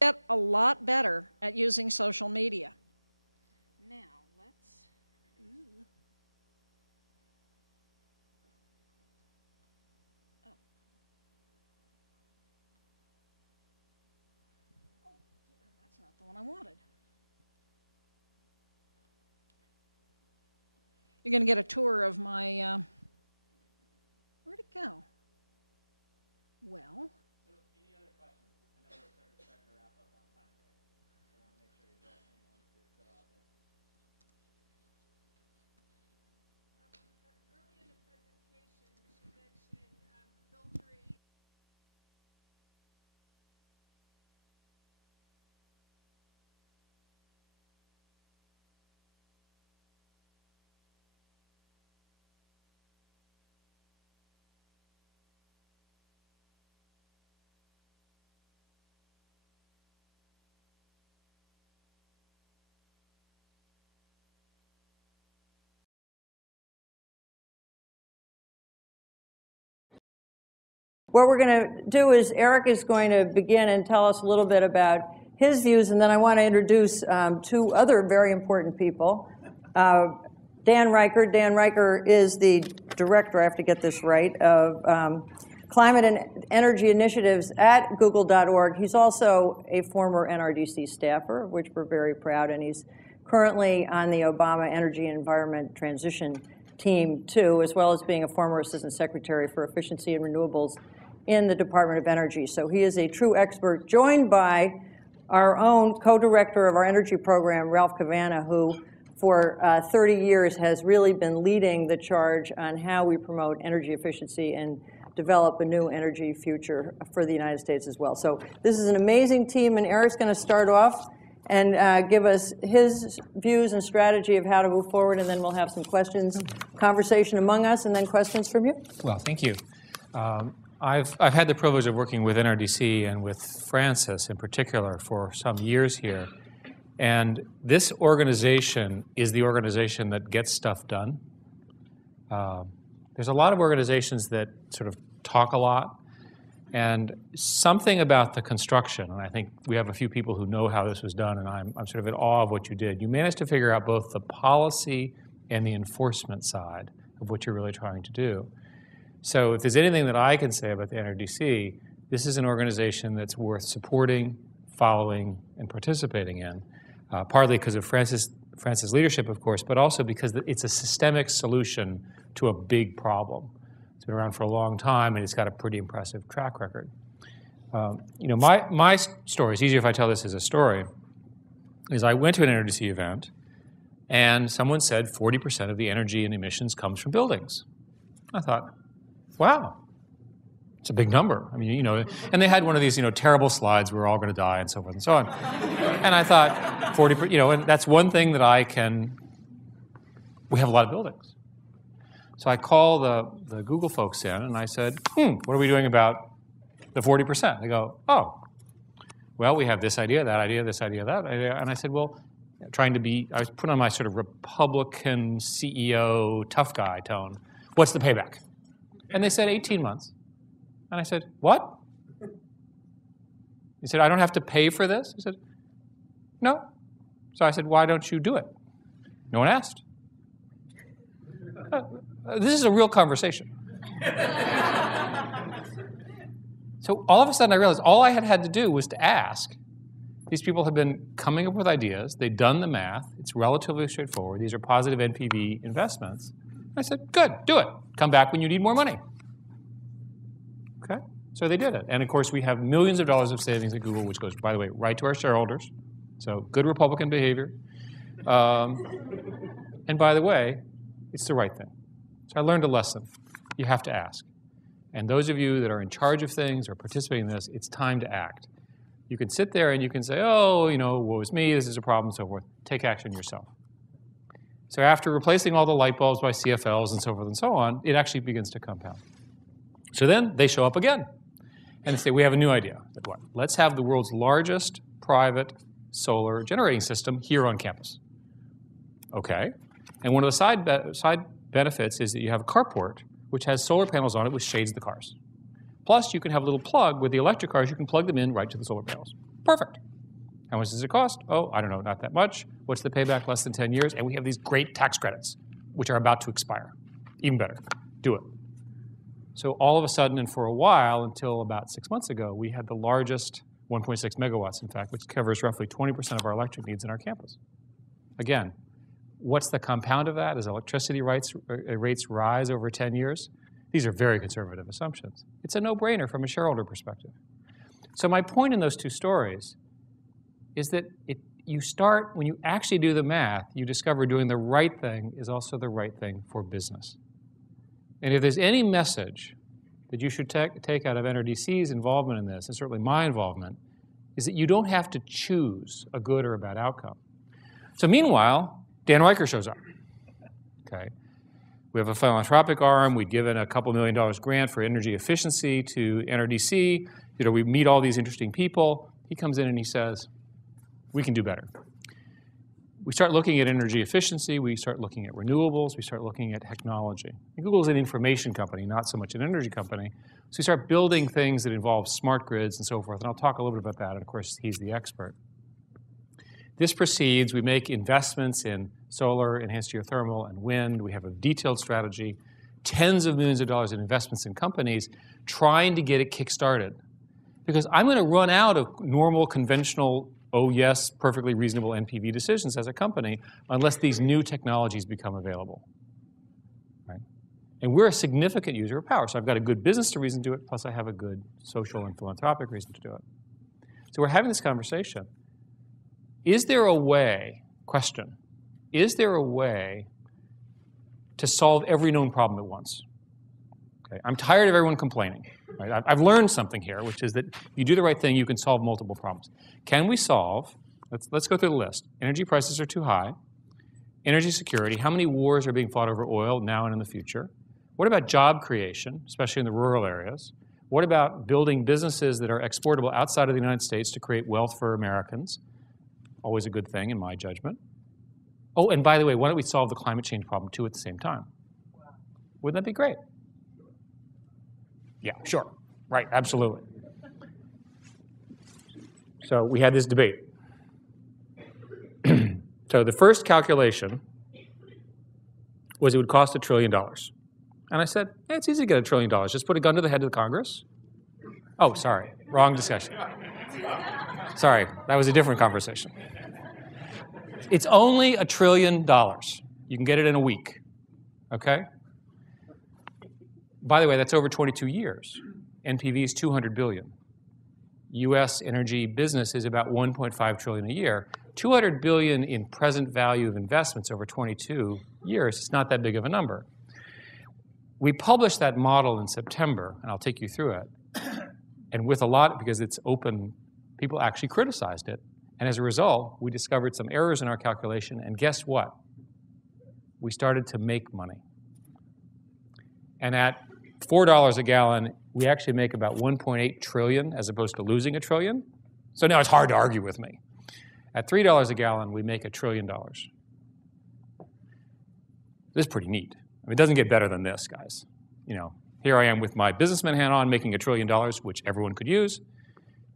Get a lot better at using social media. Now, let's oh, that's not the one I wanted. You're going to get a tour of my, where'd it go? Well, what we're going to do is Eric is going to begin and tell us a little bit about his views, and then I want to introduce two other very important people. Dan Riker. Dan Riker is the director, I have to get this right, of Climate and Energy Initiatives at Google.org. He's also a former NRDC staffer, which we're very proud, and he's currently on the Obama Energy and Environment Transition Team, too, as well as being a former Assistant Secretary for Efficiency and Renewables in the Department of Energy. So he is a true expert, joined by our own co-director of our energy program, Ralph Cavanna, who for 30 years has really been leading the charge on how we promote energy efficiency and develop a new energy future for the United States as well. So this is an amazing team, and Eric's going to start off and give us his views and strategy of how to move forward, and then we'll have some questions, conversation among us, and then questions from you. Well, thank you. I've had the privilege of working with NRDC and with Francis in particular for some years here. And this organization is the organization that gets stuff done. There's a lot of organizations that sort of talk a lot. And something about the construction, and I think we have a few people who know how this was done, and I'm sort of in awe of what you did. You managed to figure out both the policy and the enforcement side of what you're really trying to do. So if there's anything that I can say about the NRDC, this is an organization that's worth supporting, following, and participating in, partly because of Francis' leadership, of course, but also because it's a systemic solution to a big problem. It's been around for a long time, and it's got a pretty impressive track record. You know, my story, it's easier if I tell this as a story, is I went to an NRDC event, and someone said 40% of the energy and emissions comes from buildings. I thought, wow, it's a big number. I mean, you know, and they had one of these, you know, terrible slides, we're all going to die, and so forth and so on. And I thought, 40%, you know, and that's one thing that we have a lot of buildings. So I call the Google folks in, and I said, what are we doing about the 40%? They go, oh, well, we have this idea, that idea, this idea, that idea. And I said, well, I was put on my sort of Republican CEO tough guy tone. What's the payback? And they said 18 months. And I said, what? He said, I don't have to pay for this? He said, no. So I said, why don't you do it? No one asked. This is a real conversation. So all of a sudden I realized all I had to do was to ask. These people have been coming up with ideas. They've done the math. It's relatively straightforward. These are positive NPV investments. I said, good, do it. Come back when you need more money. Okay? So they did it. And of course, we have millions of dollars of savings at Google, which goes, by the way, right to our shareholders. So good Republican behavior. And by the way, it's the right thing. So I learned a lesson. You have to ask. And those of you that are in charge of things or participating in this, it's time to act. You can sit there and you can say, oh, you know, woe is me, this is a problem, and so forth. Take action yourself. So after replacing all the light bulbs by CFLs and so forth and so on, it actually begins to compound. So then they show up again. And they say, we have a new idea. What? Let's have the world's largest private solar generating system here on campus. Okay. And one of the side benefits is that you have a carport which has solar panels on it which shades the cars. Plus, you can have a little plug with the electric cars. You can plug them in right to the solar panels. Perfect. How much does it cost? Oh, I don't know, not that much. What's the payback? Less than 10 years. And we have these great tax credits, which are about to expire. Even better. Do it. So all of a sudden, and for a while, until about 6 months ago, we had the largest 1.6 megawatts, in fact, which covers roughly 20% of our electric needs in our campus. Again, what's the compound of that? As electricity rates rise over 10 years? These are very conservative assumptions. It's a no-brainer from a shareholder perspective. So my point in those two stories is that you start, when you actually do the math, you discover doing the right thing is also the right thing for business. And if there's any message that you should take out of NRDC's involvement in this, and certainly my involvement, is that you don't have to choose a good or a bad outcome. So meanwhile, Dan Riker shows up. Okay. We have a philanthropic arm. We'd given a couple $1 million grant for energy efficiency to NRDC. You know, we meet all these interesting people. He comes in and he says, we can do better. we start looking at energy efficiency, we start looking at renewables, we start looking at technology. And Google is an information company, not so much an energy company. So we start building things that involve smart grids and so forth. And I'll talk a little bit about that. And of course, he's the expert. This proceeds, we make investments in solar, enhanced geothermal, and wind. We have a detailed strategy, tens of millions of dollars in investments in companies trying to get it kick-started. Because I'm going to run out of normal, conventional, oh yes, perfectly reasonable NPV decisions as a company unless these new technologies become available. Right? And we're a significant user of power. So I've got a good business reason to do it, plus I have a good social and philanthropic reason to do it. So we're having this conversation. Is there a way, question, is there a way to solve every known problem at once? Okay. I'm tired of everyone complaining. Right? I've learned something here, which is that you do the right thing, you can solve multiple problems. Can we solve, let's go through the list. Energy prices are too high. Energy security, how many wars are being fought over oil now and in the future? What about job creation, especially in the rural areas? What about building businesses that are exportable outside of the United States to create wealth for Americans? Always a good thing in my judgment. Oh, and by the way, why don't we solve the climate change problem too at the same time? Wouldn't that be great? Yeah, sure. Right, absolutely. So we had this debate. So the first calculation was it would cost $1 trillion. And I said, hey, it's easy to get $1 trillion. Just put a gun to the head of the Congress. Oh, sorry, wrong discussion. Sorry, that was a different conversation. It's only $1 trillion. You can get it in a week, okay? By the way, that's over 22 years. NPV is $200 billion. US energy business is about $1.5 trillion a year. $200 billion in present value of investments over 22 years is not that big of a number. We published that model in September, and I'll take you through it. And with a lot, because it's open, people actually criticized it. And as a result, we discovered some errors in our calculation, and guess what? We started to make money. And at $4 a gallon, we actually make about 1.8 trillion as opposed to losing $1 trillion. So now it's hard to argue with me. At $3 a gallon, we make $1 trillion. This is pretty neat. I mean, it doesn't get better than this, guys. You know, here I am with my businessman hat on, making $1 trillion, which everyone could use.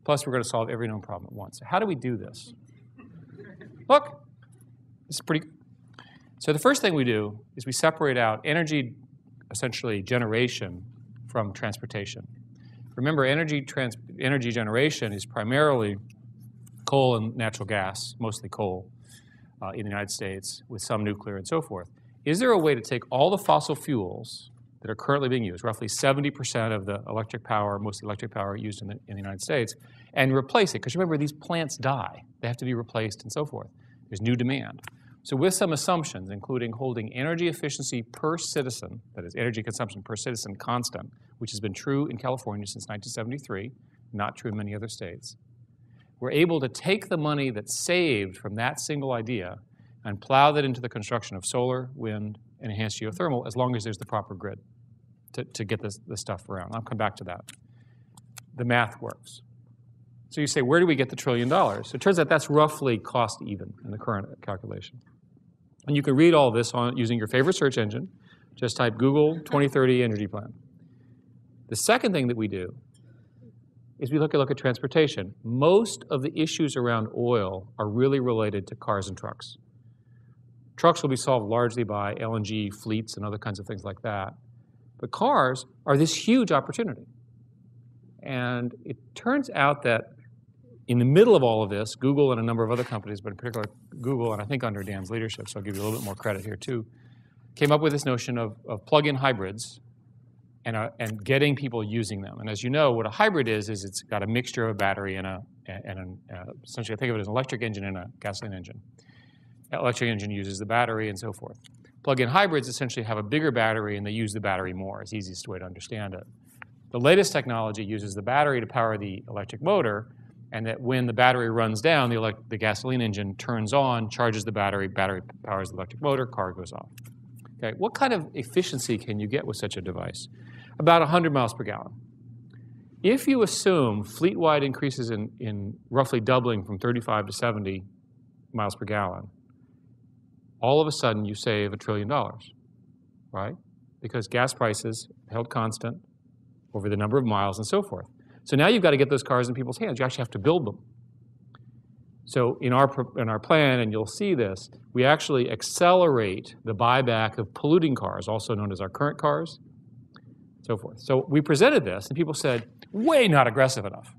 Plus, we're going to solve every known problem at once. So how do we do this? Look, this is pretty good. So the first thing we do is we separate out energy, essentially generation, from transportation. Remember, energy generation is primarily coal and natural gas, mostly coal in the United States, with some nuclear and so forth. Is there a way to take all the fossil fuels that are currently being used, roughly 70% of the electric power, most electric power used in the United States, and replace it? Because remember, these plants die. They have to be replaced and so forth. There's new demand. So with some assumptions, including holding energy efficiency per citizen, that is energy consumption per citizen constant, which has been true in California since 1973, not true in many other states, we're able to take the money that's saved from that single idea and plow that into the construction of solar, wind, and enhanced geothermal, as long as there's the proper grid to get this stuff around. I'll come back to that. The math works. So you say, where do we get the $1 trillion? So it turns out that's roughly cost even in the current calculation. And you can read all this on using your favorite search engine. Just type Google 2030 energy plan. The second thing that we do is we look at transportation. Most of the issues around oil are really related to cars and trucks. Trucks will be solved largely by LNG fleets and other kinds of things like that. But cars are this huge opportunity. And it turns out that in the middle of all of this, Google and a number of other companies, but in particular Google, and I think under Dan's leadership, so I'll give you a little bit more credit here too, came up with this notion of plug-in hybrids and getting people using them. And as you know, what a hybrid is it's got a mixture of a battery and essentially I think of it as an electric engine and a gasoline engine. That electric engine uses the battery and so forth. Plug-in hybrids essentially have a bigger battery and they use the battery more. It's the easiest way to understand it. The latest technology uses the battery to power the electric motor, and that when the battery runs down, the gasoline engine turns on, charges the battery powers the electric motor, car goes off. Okay, what kind of efficiency can you get with such a device? About 100 miles per gallon. If you assume fleet-wide increases in roughly doubling from 35 to 70 miles per gallon, all of a sudden you save $1 trillion, right? Because gas prices held constant over the number of miles and so forth. So now you've got to get those cars in people's hands. You actually have to build them. So in our plan, and you'll see this, we actually accelerate the buyback of polluting cars, also known as our current cars, so forth. So we presented this, and people said, way not aggressive enough.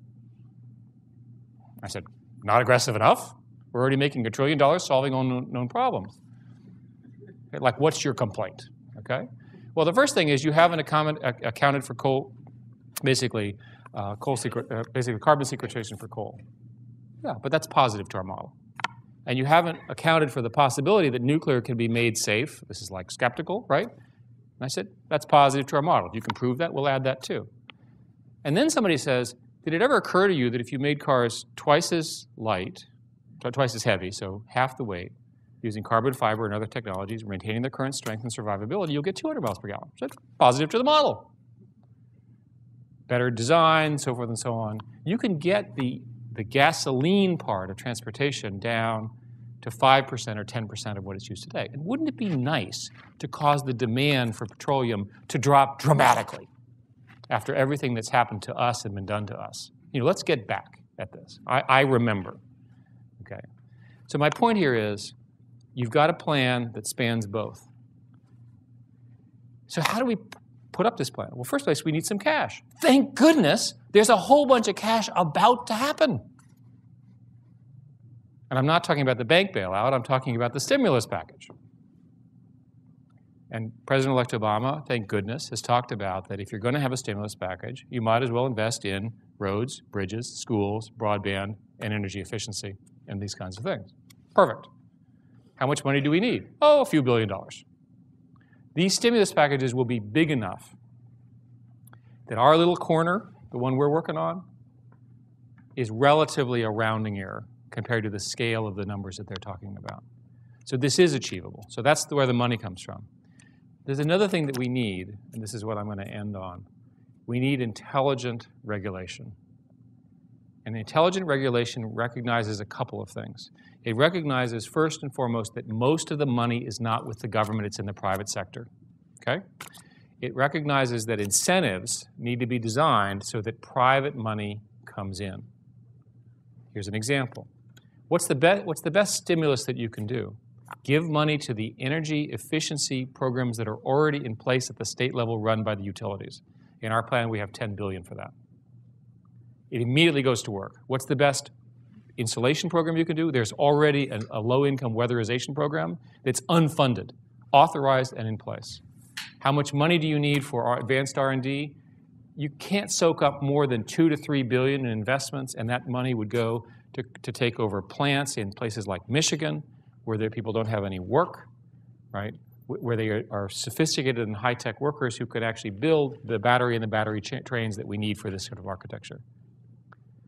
I said, not aggressive enough? We're already making $1 trillion solving unknown problems. Okay, like, what's your complaint? Okay. Well, the first thing is you haven't accounted for coal, basically carbon sequestration for coal. Yeah, but that's positive to our model. And you haven't accounted for the possibility that nuclear can be made safe. This is like skeptical, right? And I said, that's positive to our model. If you can prove that, we'll add that too. And then somebody says, did it ever occur to you that if you made cars twice as light, twice as heavy, so half the weight, using carbon fiber and other technologies, maintaining their current strength and survivability, you'll get 200 miles per gallon. So that's positive to the model. Better design, so forth and so on. You can get the gasoline part of transportation down to 5% or 10% of what it's used today. And wouldn't it be nice to cause the demand for petroleum to drop dramatically after everything that's happened to us and been done to us? You know, let's get back at this. I remember. Okay. So my point here is, you've got a plan that spans both. So how do we put up this plan? Well, first place, we need some cash. Thank goodness there's a whole bunch of cash about to happen. And I'm not talking about the bank bailout, I'm talking about the stimulus package. And President-elect Obama, thank goodness, has talked about that if you're going to have a stimulus package, you might as well invest in roads, bridges, schools, broadband, and energy efficiency, and these kinds of things. Perfect. How much money do we need? Oh, a few $1 billion. These stimulus packages will be big enough that our little corner, the one we're working on, is relatively a rounding error compared to the scale of the numbers that they're talking about. So this is achievable. So that's where the money comes from. There's another thing that we need, and this is what I'm going to end on. We need intelligent regulation. And intelligent regulation recognizes a couple of things. It recognizes, first and foremost, that most of the money is not with the government, it's in the private sector. Okay? It recognizes that incentives need to be designed so that private money comes in. Here's an example. What's the best stimulus that you can do? Give money to the energy efficiency programs that are already in place at the state level run by the utilities. In our plan, we have $10 billion for that. It immediately goes to work. What's the best insulation program you can do? There's already a low-income weatherization program that's unfunded, authorized, and in place. How much money do you need for our advanced R&D? You can't soak up more than $2 to $3 billion in investments, and that money would go to take over plants in places like Michigan, where people don't have any work, right? Where they are sophisticated and high-tech workers who could actually build the battery and the battery trains that we need for this sort of architecture.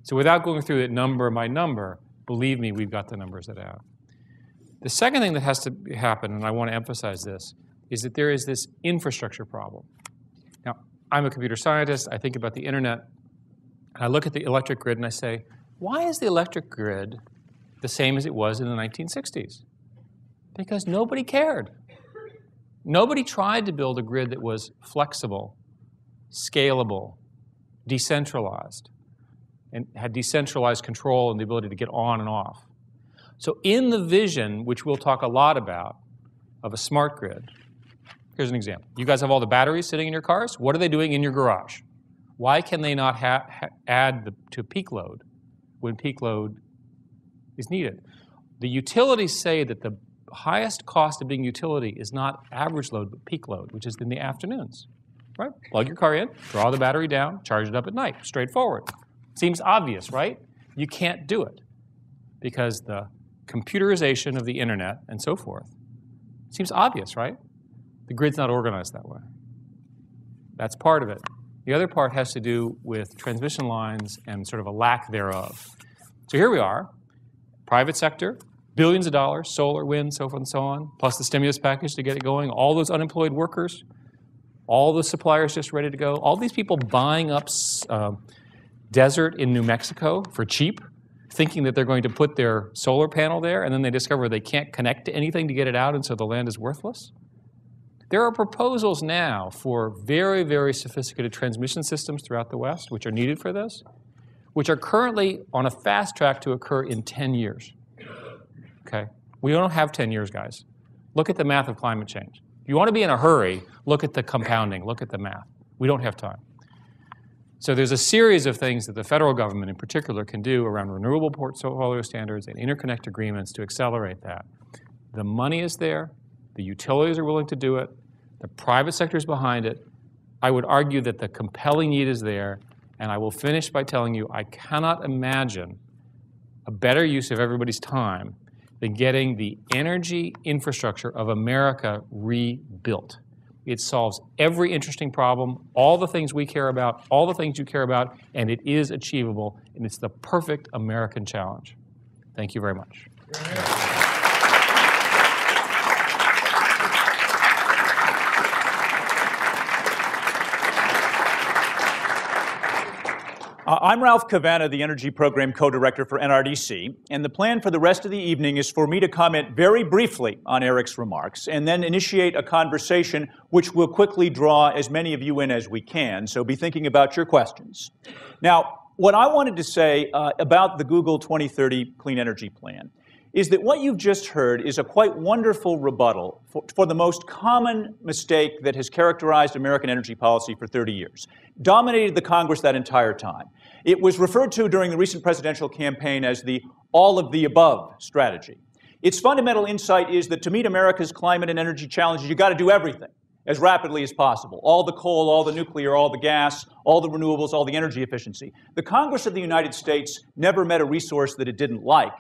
So without going through it number by number, believe me, we've got the numbers that out. The second thing that has to happen, and I want to emphasize this, is that there is this infrastructure problem. Now, I'm a computer scientist. I think about the internet. And I look at the electric grid and I say, why is the electric grid the same as it was in the 1960s? Because nobody cared. Nobody tried to build a grid that was flexible, scalable, decentralized, and had decentralized control and the ability to get on and off. So in the vision, which we'll talk a lot about, of a smart grid, here's an example. You guys have all the batteries sitting in your cars. What are they doing in your garage? Why can they not add to peak load when peak load is needed? The utilities say that the highest cost of being utility is not average load, but peak load, which is in the afternoons. Right? Plug your car in, draw the battery down, charge it up at night. Straightforward. Seems obvious, right? You can't do it because the computerization of the internet and so forth seems obvious, right? The grid's not organized that way. That's part of it. The other part has to do with transmission lines and sort of a lack thereof. So here we are, private sector, billions of dollars, solar, wind, so forth and so on, plus the stimulus package to get it going, all those unemployed workers, all the suppliers just ready to go, all these people buying up desert in New Mexico for cheap, thinking that they're going to put their solar panel there, and then they discover they can't connect to anything to get it out, and so the land is worthless? There are proposals now for very, very sophisticated transmission systems throughout the West, which are needed for this, which are currently on a fast track to occur in 10 years. Okay? We don't have 10 years, guys. Look at the math of climate change. If you want to be in a hurry, look at the compounding, look at the math. We don't have time. So there's a series of things that the federal government in particular can do around renewable portfolio standards and interconnect agreements to accelerate that. The money is there. The utilities are willing to do it. The private sector is behind it. I would argue that the compelling need is there. And I will finish by telling you I cannot imagine a better use of everybody's time than getting the energy infrastructure of America rebuilt. It solves every interesting problem, all the things we care about, all the things you care about, and it is achievable, and it's the perfect American challenge. Thank you very much. I'm Ralph Cavanna, the Energy Program Co-Director for NRDC, and the plan for the rest of the evening is for me to comment very briefly on Eric's remarks and then initiate a conversation which will quickly draw as many of you in as we can, so be thinking about your questions. Now, what I wanted to say about the Google 2030 Clean Energy Plan is that what you've just heard is a quite wonderful rebuttal for the most common mistake that has characterized American energy policy for 30 years, dominated the Congress that entire time. It was referred to during the recent presidential campaign as the all-of-the-above strategy. Its fundamental insight is that to meet America's climate and energy challenges, you've got to do everything as rapidly as possible. All the coal, all the nuclear, all the gas, all the renewables, all the energy efficiency. The Congress of the United States never met a resource that it didn't like.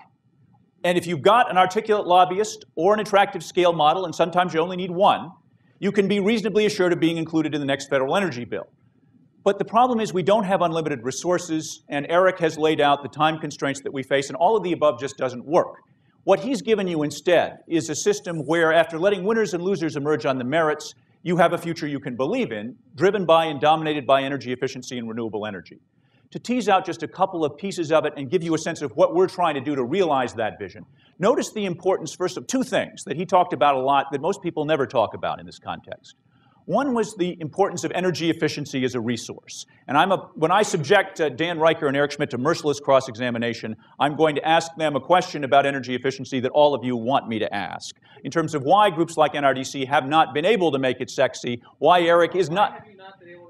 And if you've got an articulate lobbyist or an attractive scale model, and sometimes you only need one, you can be reasonably assured of being included in the next federal energy bill. But the problem is we don't have unlimited resources, and Eric has laid out the time constraints that we face, and all of the above just doesn't work. What he's given you instead is a system where, after letting winners and losers emerge on the merits, you have a future you can believe in, driven by and dominated by energy efficiency and renewable energy. To tease out just a couple of pieces of it and give you a sense of what we're trying to do to realize that vision, notice the importance, first, of two things that he talked about a lot that most people never talk about in this context. One was the importance of energy efficiency as a resource. And when I subject Dan Riker and Eric Schmidt to merciless cross-examination, I'm going to ask them a question about energy efficiency that all of you want me to ask, in terms of why groups like NRDC have not been able to make it sexy, why Eric is not.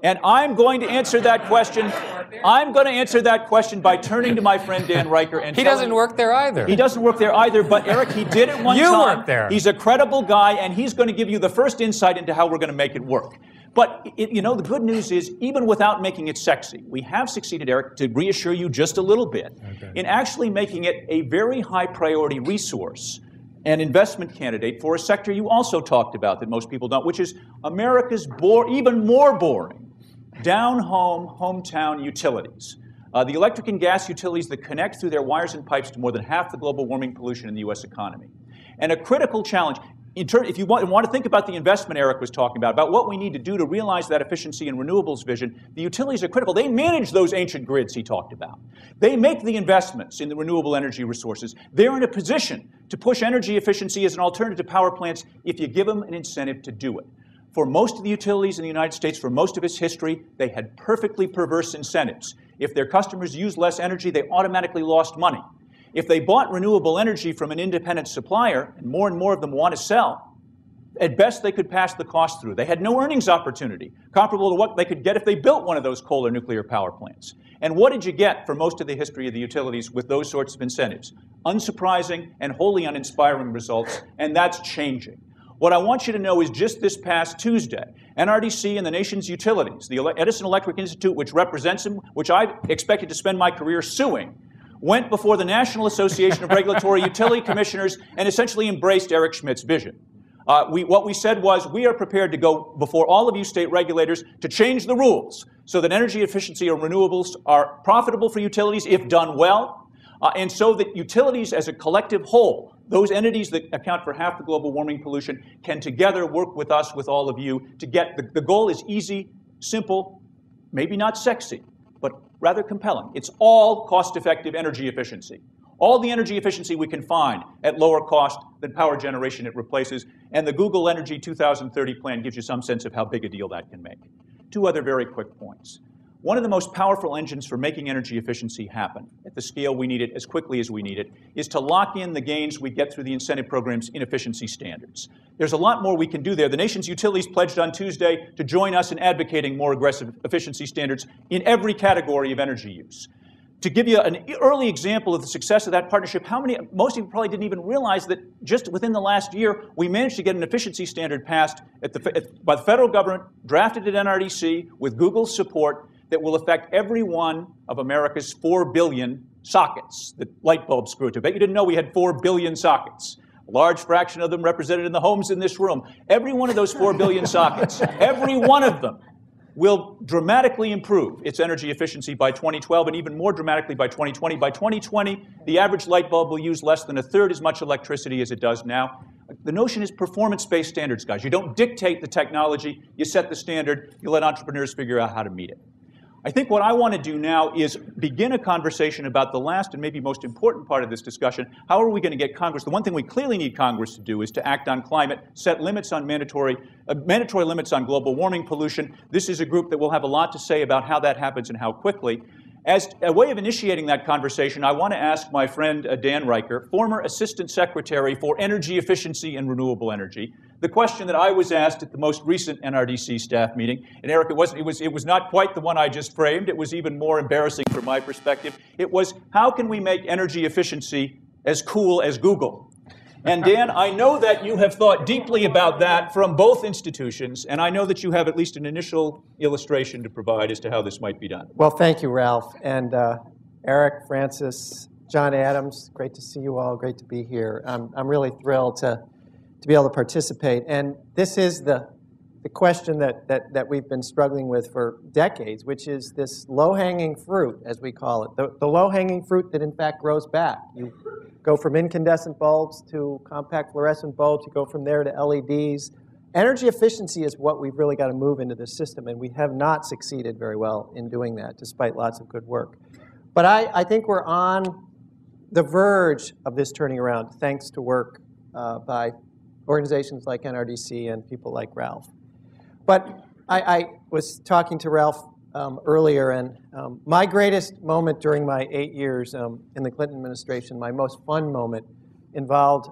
And I'm going to answer that question. I'm going to answer that question by turning to my friend Dan Riker and He doesn't work there either. He doesn't work there either, but Eric, he did it one time. You work there. He's a credible guy, and he's going to give you the first insight into how we're going to make it work. But, you know, the good news is, even without making it sexy, we have succeeded, Eric, to reassure you just a little bit, in actually making it a very high priority resource, an investment candidate for a sector you also talked about that most people don't, which is America's even more boring down-home, hometown utilities. The electric and gas utilities that connect through their wires and pipes to more than half the global warming pollution in the U.S. economy. And a critical challenge, if you want to think about the investment Eric was talking about what we need to do to realize that efficiency and renewables vision, the utilities are critical. They manage those ancient grids he talked about. They make the investments in the renewable energy resources. They're in a position to push energy efficiency as an alternative to power plants if you give them an incentive to do it. For most of the utilities in the United States, for most of its history, they had perfectly perverse incentives. If their customers used less energy, they automatically lost money. If they bought renewable energy from an independent supplier, and more of them want to sell, at best they could pass the cost through. They had no earnings opportunity, comparable to what they could get if they built one of those coal or nuclear power plants. And what did you get for most of the history of the utilities with those sorts of incentives? Unsurprising and wholly uninspiring results, and that's changing. What I want you to know is just this past Tuesday, NRDC and the nation's utilities, the Edison Electric Institute, which represents them, which I expected to spend my career suing, went before the National Association of Regulatory Utility Commissioners and essentially embraced Eric Schmidt's vision. What we said was, we are prepared to go before all of you state regulators to change the rules so that energy efficiency or renewables are profitable for utilities if done well, and so that utilities as a collective whole, those entities that account for half the global warming pollution, can together work with us, with all of you, to get the goal is easy, simple, maybe not sexy, but rather compelling. It's all cost-effective energy efficiency. All the energy efficiency we can find at lower cost than power generation it replaces, and the Google Energy 2030 plan gives you some sense of how big a deal that can make. Two other very quick points. One of the most powerful engines for making energy efficiency happen at the scale we need it, as quickly as we need it, is to lock in the gains we get through the incentive program's inefficiency standards. There's a lot more we can do there. The nation's utilities pledged on Tuesday to join us in advocating more aggressive efficiency standards in every category of energy use. To give you an early example of the success of that partnership, most of you probably didn't even realize that just within the last year, we managed to get an efficiency standard passed by the federal government, drafted at NRDC with Google's support, that will affect every one of America's 4 billion sockets that light bulbs screw to. I bet you didn't know we had 4 billion sockets. A large fraction of them represented in the homes in this room. Every one of those 4 billion sockets, every one of them will dramatically improve its energy efficiency by 2012 and even more dramatically by 2020. By 2020, the average light bulb will use less than a third as much electricity as it does now. The notion is performance-based standards, guys. You don't dictate the technology, you set the standard, you let entrepreneurs figure out how to meet it. I think what I want to do now is begin a conversation about the last and maybe most important part of this discussion. How are we going to get Congress? The one thing we clearly need Congress to do is to act on climate, set limits on mandatory limits on global warming pollution. This is a group that will have a lot to say about how that happens and how quickly. As a way of initiating that conversation, I want to ask my friend Dan Riker, former Assistant Secretary for Energy Efficiency and Renewable Energy, the question that I was asked at the most recent NRDC staff meeting. And Eric, it was not quite the one I just framed. It was even more embarrassing from my perspective. It was, how can we make energy efficiency as cool as Google? And Dan, I know that you have thought deeply about that from both institutions, and I know that you have at least an initial illustration to provide as to how this might be done. Well, thank you, Ralph. And Eric, Francis, John Adams, great to see you all, great to be here. I'm really thrilled to be able to participate. And this is the question that we've been struggling with for decades, which is this low-hanging fruit, as we call it, the low-hanging fruit that in fact grows back. You go from incandescent bulbs to compact fluorescent bulbs, you go from there to LEDs. Energy efficiency is what we've really got to move into the system, and we have not succeeded very well in doing that, despite lots of good work. But I think we're on the verge of this turning around, thanks to work by organizations like NRDC and people like Ralph. But I was talking to Ralph earlier, and my greatest moment during my 8 years in the Clinton administration, my most fun moment, involved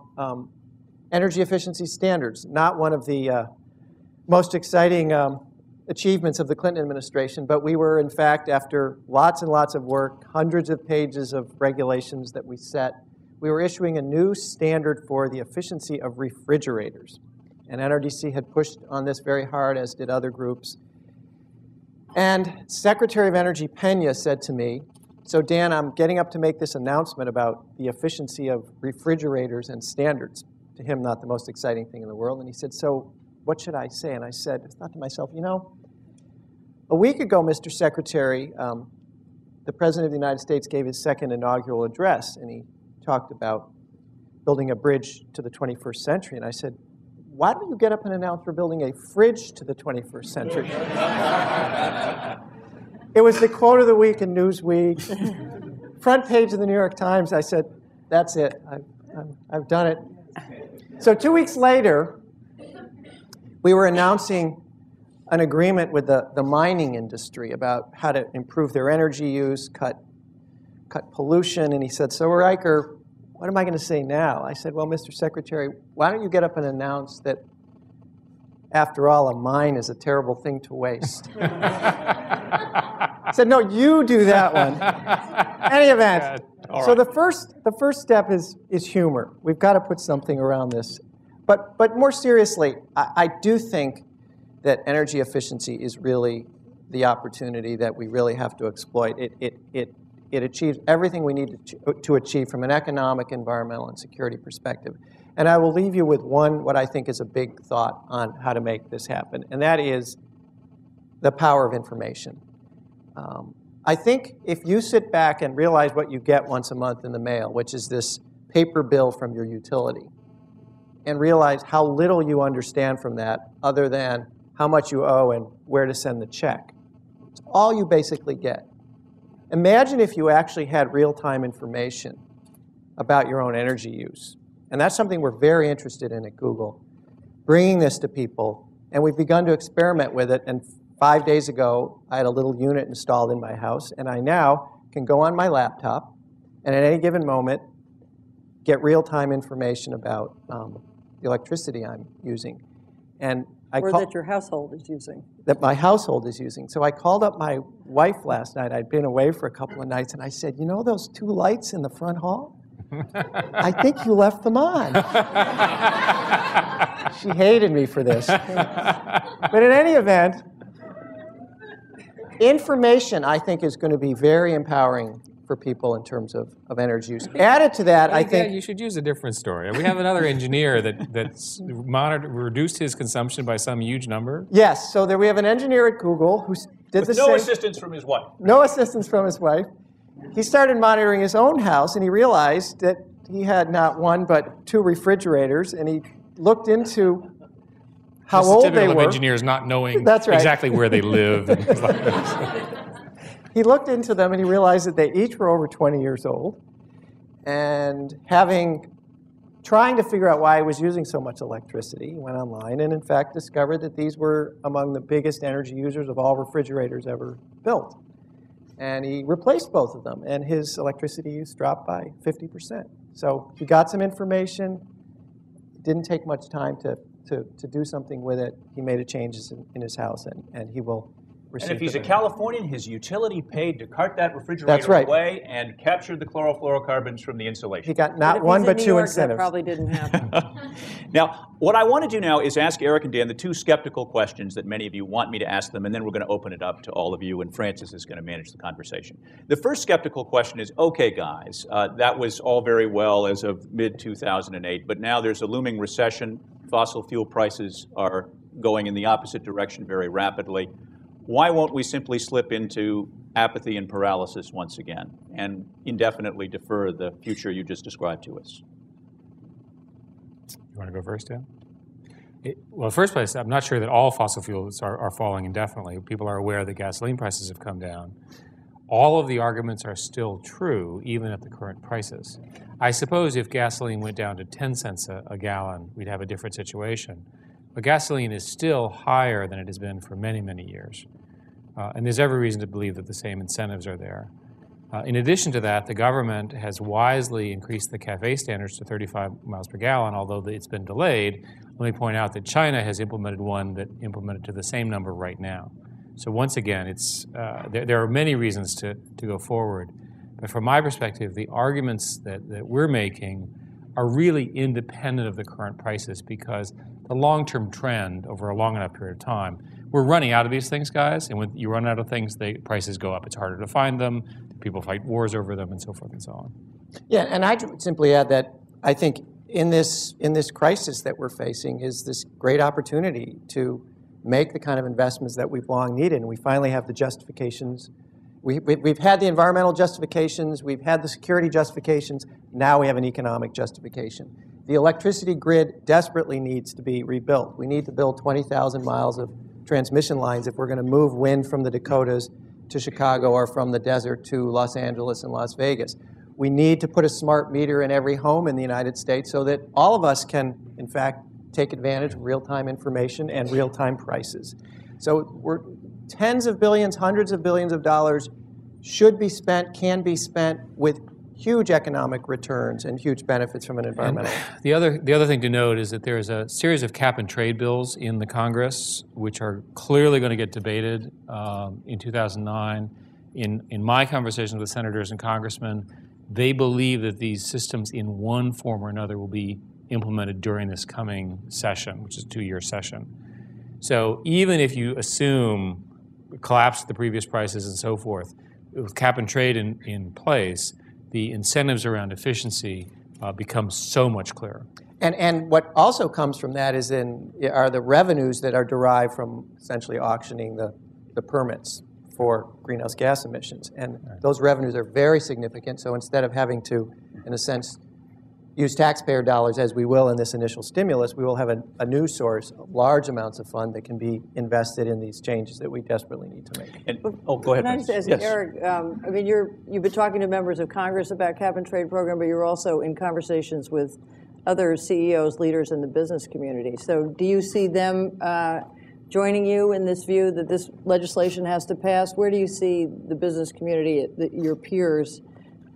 energy efficiency standards, not one of the most exciting achievements of the Clinton administration, but we were, in fact, after lots and lots of work, hundreds of pages of regulations that we set, we were issuing a new standard for the efficiency of refrigerators. And NRDC had pushed on this very hard, as did other groups. And Secretary of Energy Pena said to me, so Dan, I'm getting up to make this announcement about the efficiency of refrigerators and standards. To him, not the most exciting thing in the world. And he said, so what should I say? And I said, I thought to myself, you know, a week ago, Mr. Secretary, the President of the United States gave his second inaugural address, and he talked about building a bridge to the 21st century. And I said, why don't you get up and announce we're building a fridge to the 21st century? It was the quote of the week in Newsweek. Front page of the New York Times. I said, that's it. I've done it. So 2 weeks later, we were announcing an agreement with the mining industry about how to improve their energy use, cut pollution. And he said, so Riker, what am I going to say now? I said, well, Mr. Secretary, why don't you get up and announce that, after all, a mine is a terrible thing to waste? I said, no, you do that one. Any event, so the first step is humor. We've got to put something around this. But more seriously, I do think that energy efficiency is really the opportunity that we really have to exploit. It achieves everything we need to achieve from an economic, environmental, and security perspective. And I will leave you with what I think is a big thought on how to make this happen, and that is the power of information. I think if you sit back and realize what you get once a month in the mail, which is this paper bill from your utility, and realize how little you understand from that other than how much you owe and where to send the check. It's all you basically get. Imagine if you actually had real-time information about your own energy use. And that's something we're very interested in at Google, bringing this to people. And we've begun to experiment with it. And 5 days ago, I had a little unit installed in my house. And I now can go on my laptop and at any given moment get real-time information about the electricity I'm using. And or that your household is using. That my household is using. So I called up my wife last night. I'd been away for a couple of nights, and I said, you know those 2 lights in the front hall? I think you left them on. She hated me for this. But in any event, information, I think, is going to be very empowering for people in terms of energy use. Added to that, I think... You should use a different story. We have another engineer that's reduced his consumption by some huge number. Yes, so there we have an engineer at Google who did the same... no assistance from his wife. No assistance from his wife. He started monitoring his own house, and he realized that he had not 1 but 2 refrigerators, and he looked into how old they were. Typical of engineers not knowing exactly where they live. He looked into them and he realized that they each were over 20 years old. And trying to figure out why he was using so much electricity, he went online and in fact discovered that these were among the biggest energy users of all refrigerators ever built. And he replaced both of them, and his electricity use dropped by 50%. So he got some information. It didn't take much time to do something with it. He made a changes in his house, and he will receive. And if he's a Californian, his utility paid to cart that refrigerator away and captured the chlorofluorocarbons from the insulation. He got not 1 but 2 incentives. That probably didn't happen. Now, what I want to do now is ask Eric and Dan the 2 skeptical questions that many of you want me to ask them, and then we're going to open it up to all of you, and Francis is going to manage the conversation. The first skeptical question is, okay, guys, that was all very well as of mid-2008, but now there's a looming recession. Fossil fuel prices are going in the opposite direction very rapidly. Why won't we simply slip into apathy and paralysis once again and indefinitely defer the future you just described to us? You want to go first, Dan? Well, first place, I'm not sure that all fossil fuels are falling indefinitely. People are aware that gasoline prices have come down. All of the arguments are still true, even at the current prices. I suppose if gasoline went down to 10 cents a gallon, we'd have a different situation. But gasoline is still higher than it has been for many, many years. And there's every reason to believe that the same incentives are there. In addition to that, the government has wisely increased the CAFE standards to 35 miles per gallon, although it's been delayed. Let me point out that China has implemented one that implemented to the same number right now. So once again, there are many reasons to go forward. But from my perspective, the arguments that we're making are really independent of the current prices, because the long-term trend over a long enough period of time, we're running out of these things, guys, and when you run out of things, the prices go up. It's harder to find them, people fight wars over them, and so forth and so on. Yeah, and I'd simply add that I think in this crisis that we're facing is this great opportunity to make the kind of investments that we've long needed, and we finally have the justifications. We've had the environmental justifications, we've had the security justifications, now we have an economic justification. The electricity grid desperately needs to be rebuilt. We need to build 20,000 miles of transmission lines if we're going to move wind from the Dakotas to Chicago or from the desert to Los Angeles and Las Vegas. We need to put a smart meter in every home in the United States so that all of us can, in fact, take advantage of real-time information and real-time prices. So we're tens of billions, hundreds of billions of dollars should be spent, can be spent with huge economic returns and huge benefits from an environmental. And the other thing to note is that there is a series of cap and trade bills in the Congress which are clearly going to get debated in 2009. In my conversations with senators and congressmen, they believe that these systems in one form or another will be implemented during this coming session, which is a 2-year session. So even if you assume collapse of the previous prices and so forth, with cap and trade in place, the incentives around efficiency become so much clearer. And what also comes from that are the revenues that are derived from essentially auctioning the permits for greenhouse gas emissions. And those revenues are very significant. So instead of having to, in a sense, use taxpayer dollars as we will in this initial stimulus, we will have a new source of large amounts of fund that can be invested in these changes that we desperately need to make. And, oh, go ahead. Can I just ask Yes. Eric, I mean, you've been talking to members of Congress about cap and trade program, but you're also in conversations with other CEOs, leaders in the business community. So do you see them joining you in this view that this legislation has to pass? Where do you see the business community, your peers?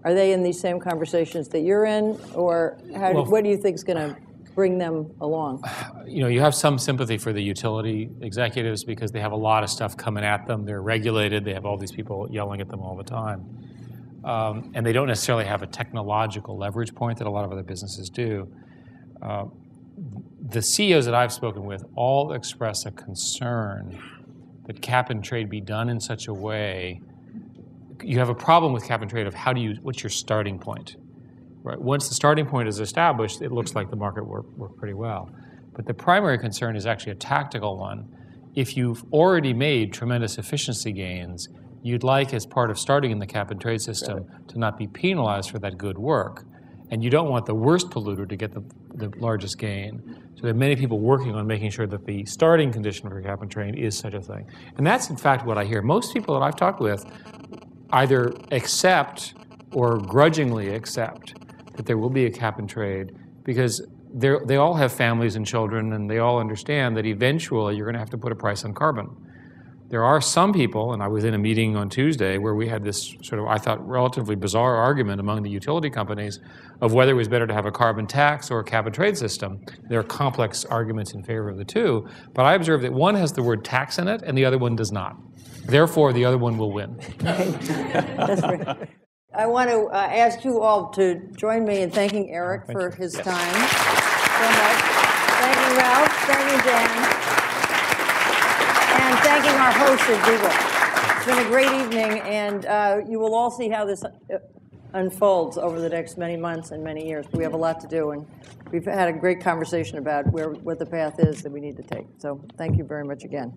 Are they in these same conversations that you're in, or what do you think is going to bring them along? You know, you have some sympathy for the utility executives because they have a lot of stuff coming at them. They're regulated. They have all these people yelling at them all the time. And they don't necessarily have a technological leverage point that a lot of other businesses do. The CEOs that I've spoken with all express a concern that cap and trade be done in such a way. You have a problem with cap and trade of what's your starting point? Right? Once the starting point is established, it looks like the market worked pretty well. But the primary concern is actually a tactical one. If you've already made tremendous efficiency gains, you'd like, as part of starting in the cap and trade system, to not be penalized for that good work. And you don't want the worst polluter to get the largest gain. So there are many people working on making sure that the starting condition for cap and trade is such a thing. And that's, in fact, what I hear. Most people that I've talked with either accept or grudgingly accept that there will be a cap and trade because they all have families and children, and they all understand that eventually you're going to have to put a price on carbon. There are some people, and I was in a meeting on Tuesday where we had this sort of, I thought, relatively bizarre argument among the utility companies of whether it was better to have a carbon tax or a cap and trade system. There are complex arguments in favor of the two, but I observed that one has the word tax in it and the other one does not. Therefore, the other one will win. That's right. I want to ask you all to join me in thanking Eric for his time so much. Thanking Ralph, thanking Dan, and thanking our hosts at Google. It's been a great evening, and you will all see how this unfolds over the next many months and many years. We have a lot to do, and we've had a great conversation about what the path is that we need to take. So thank you very much again.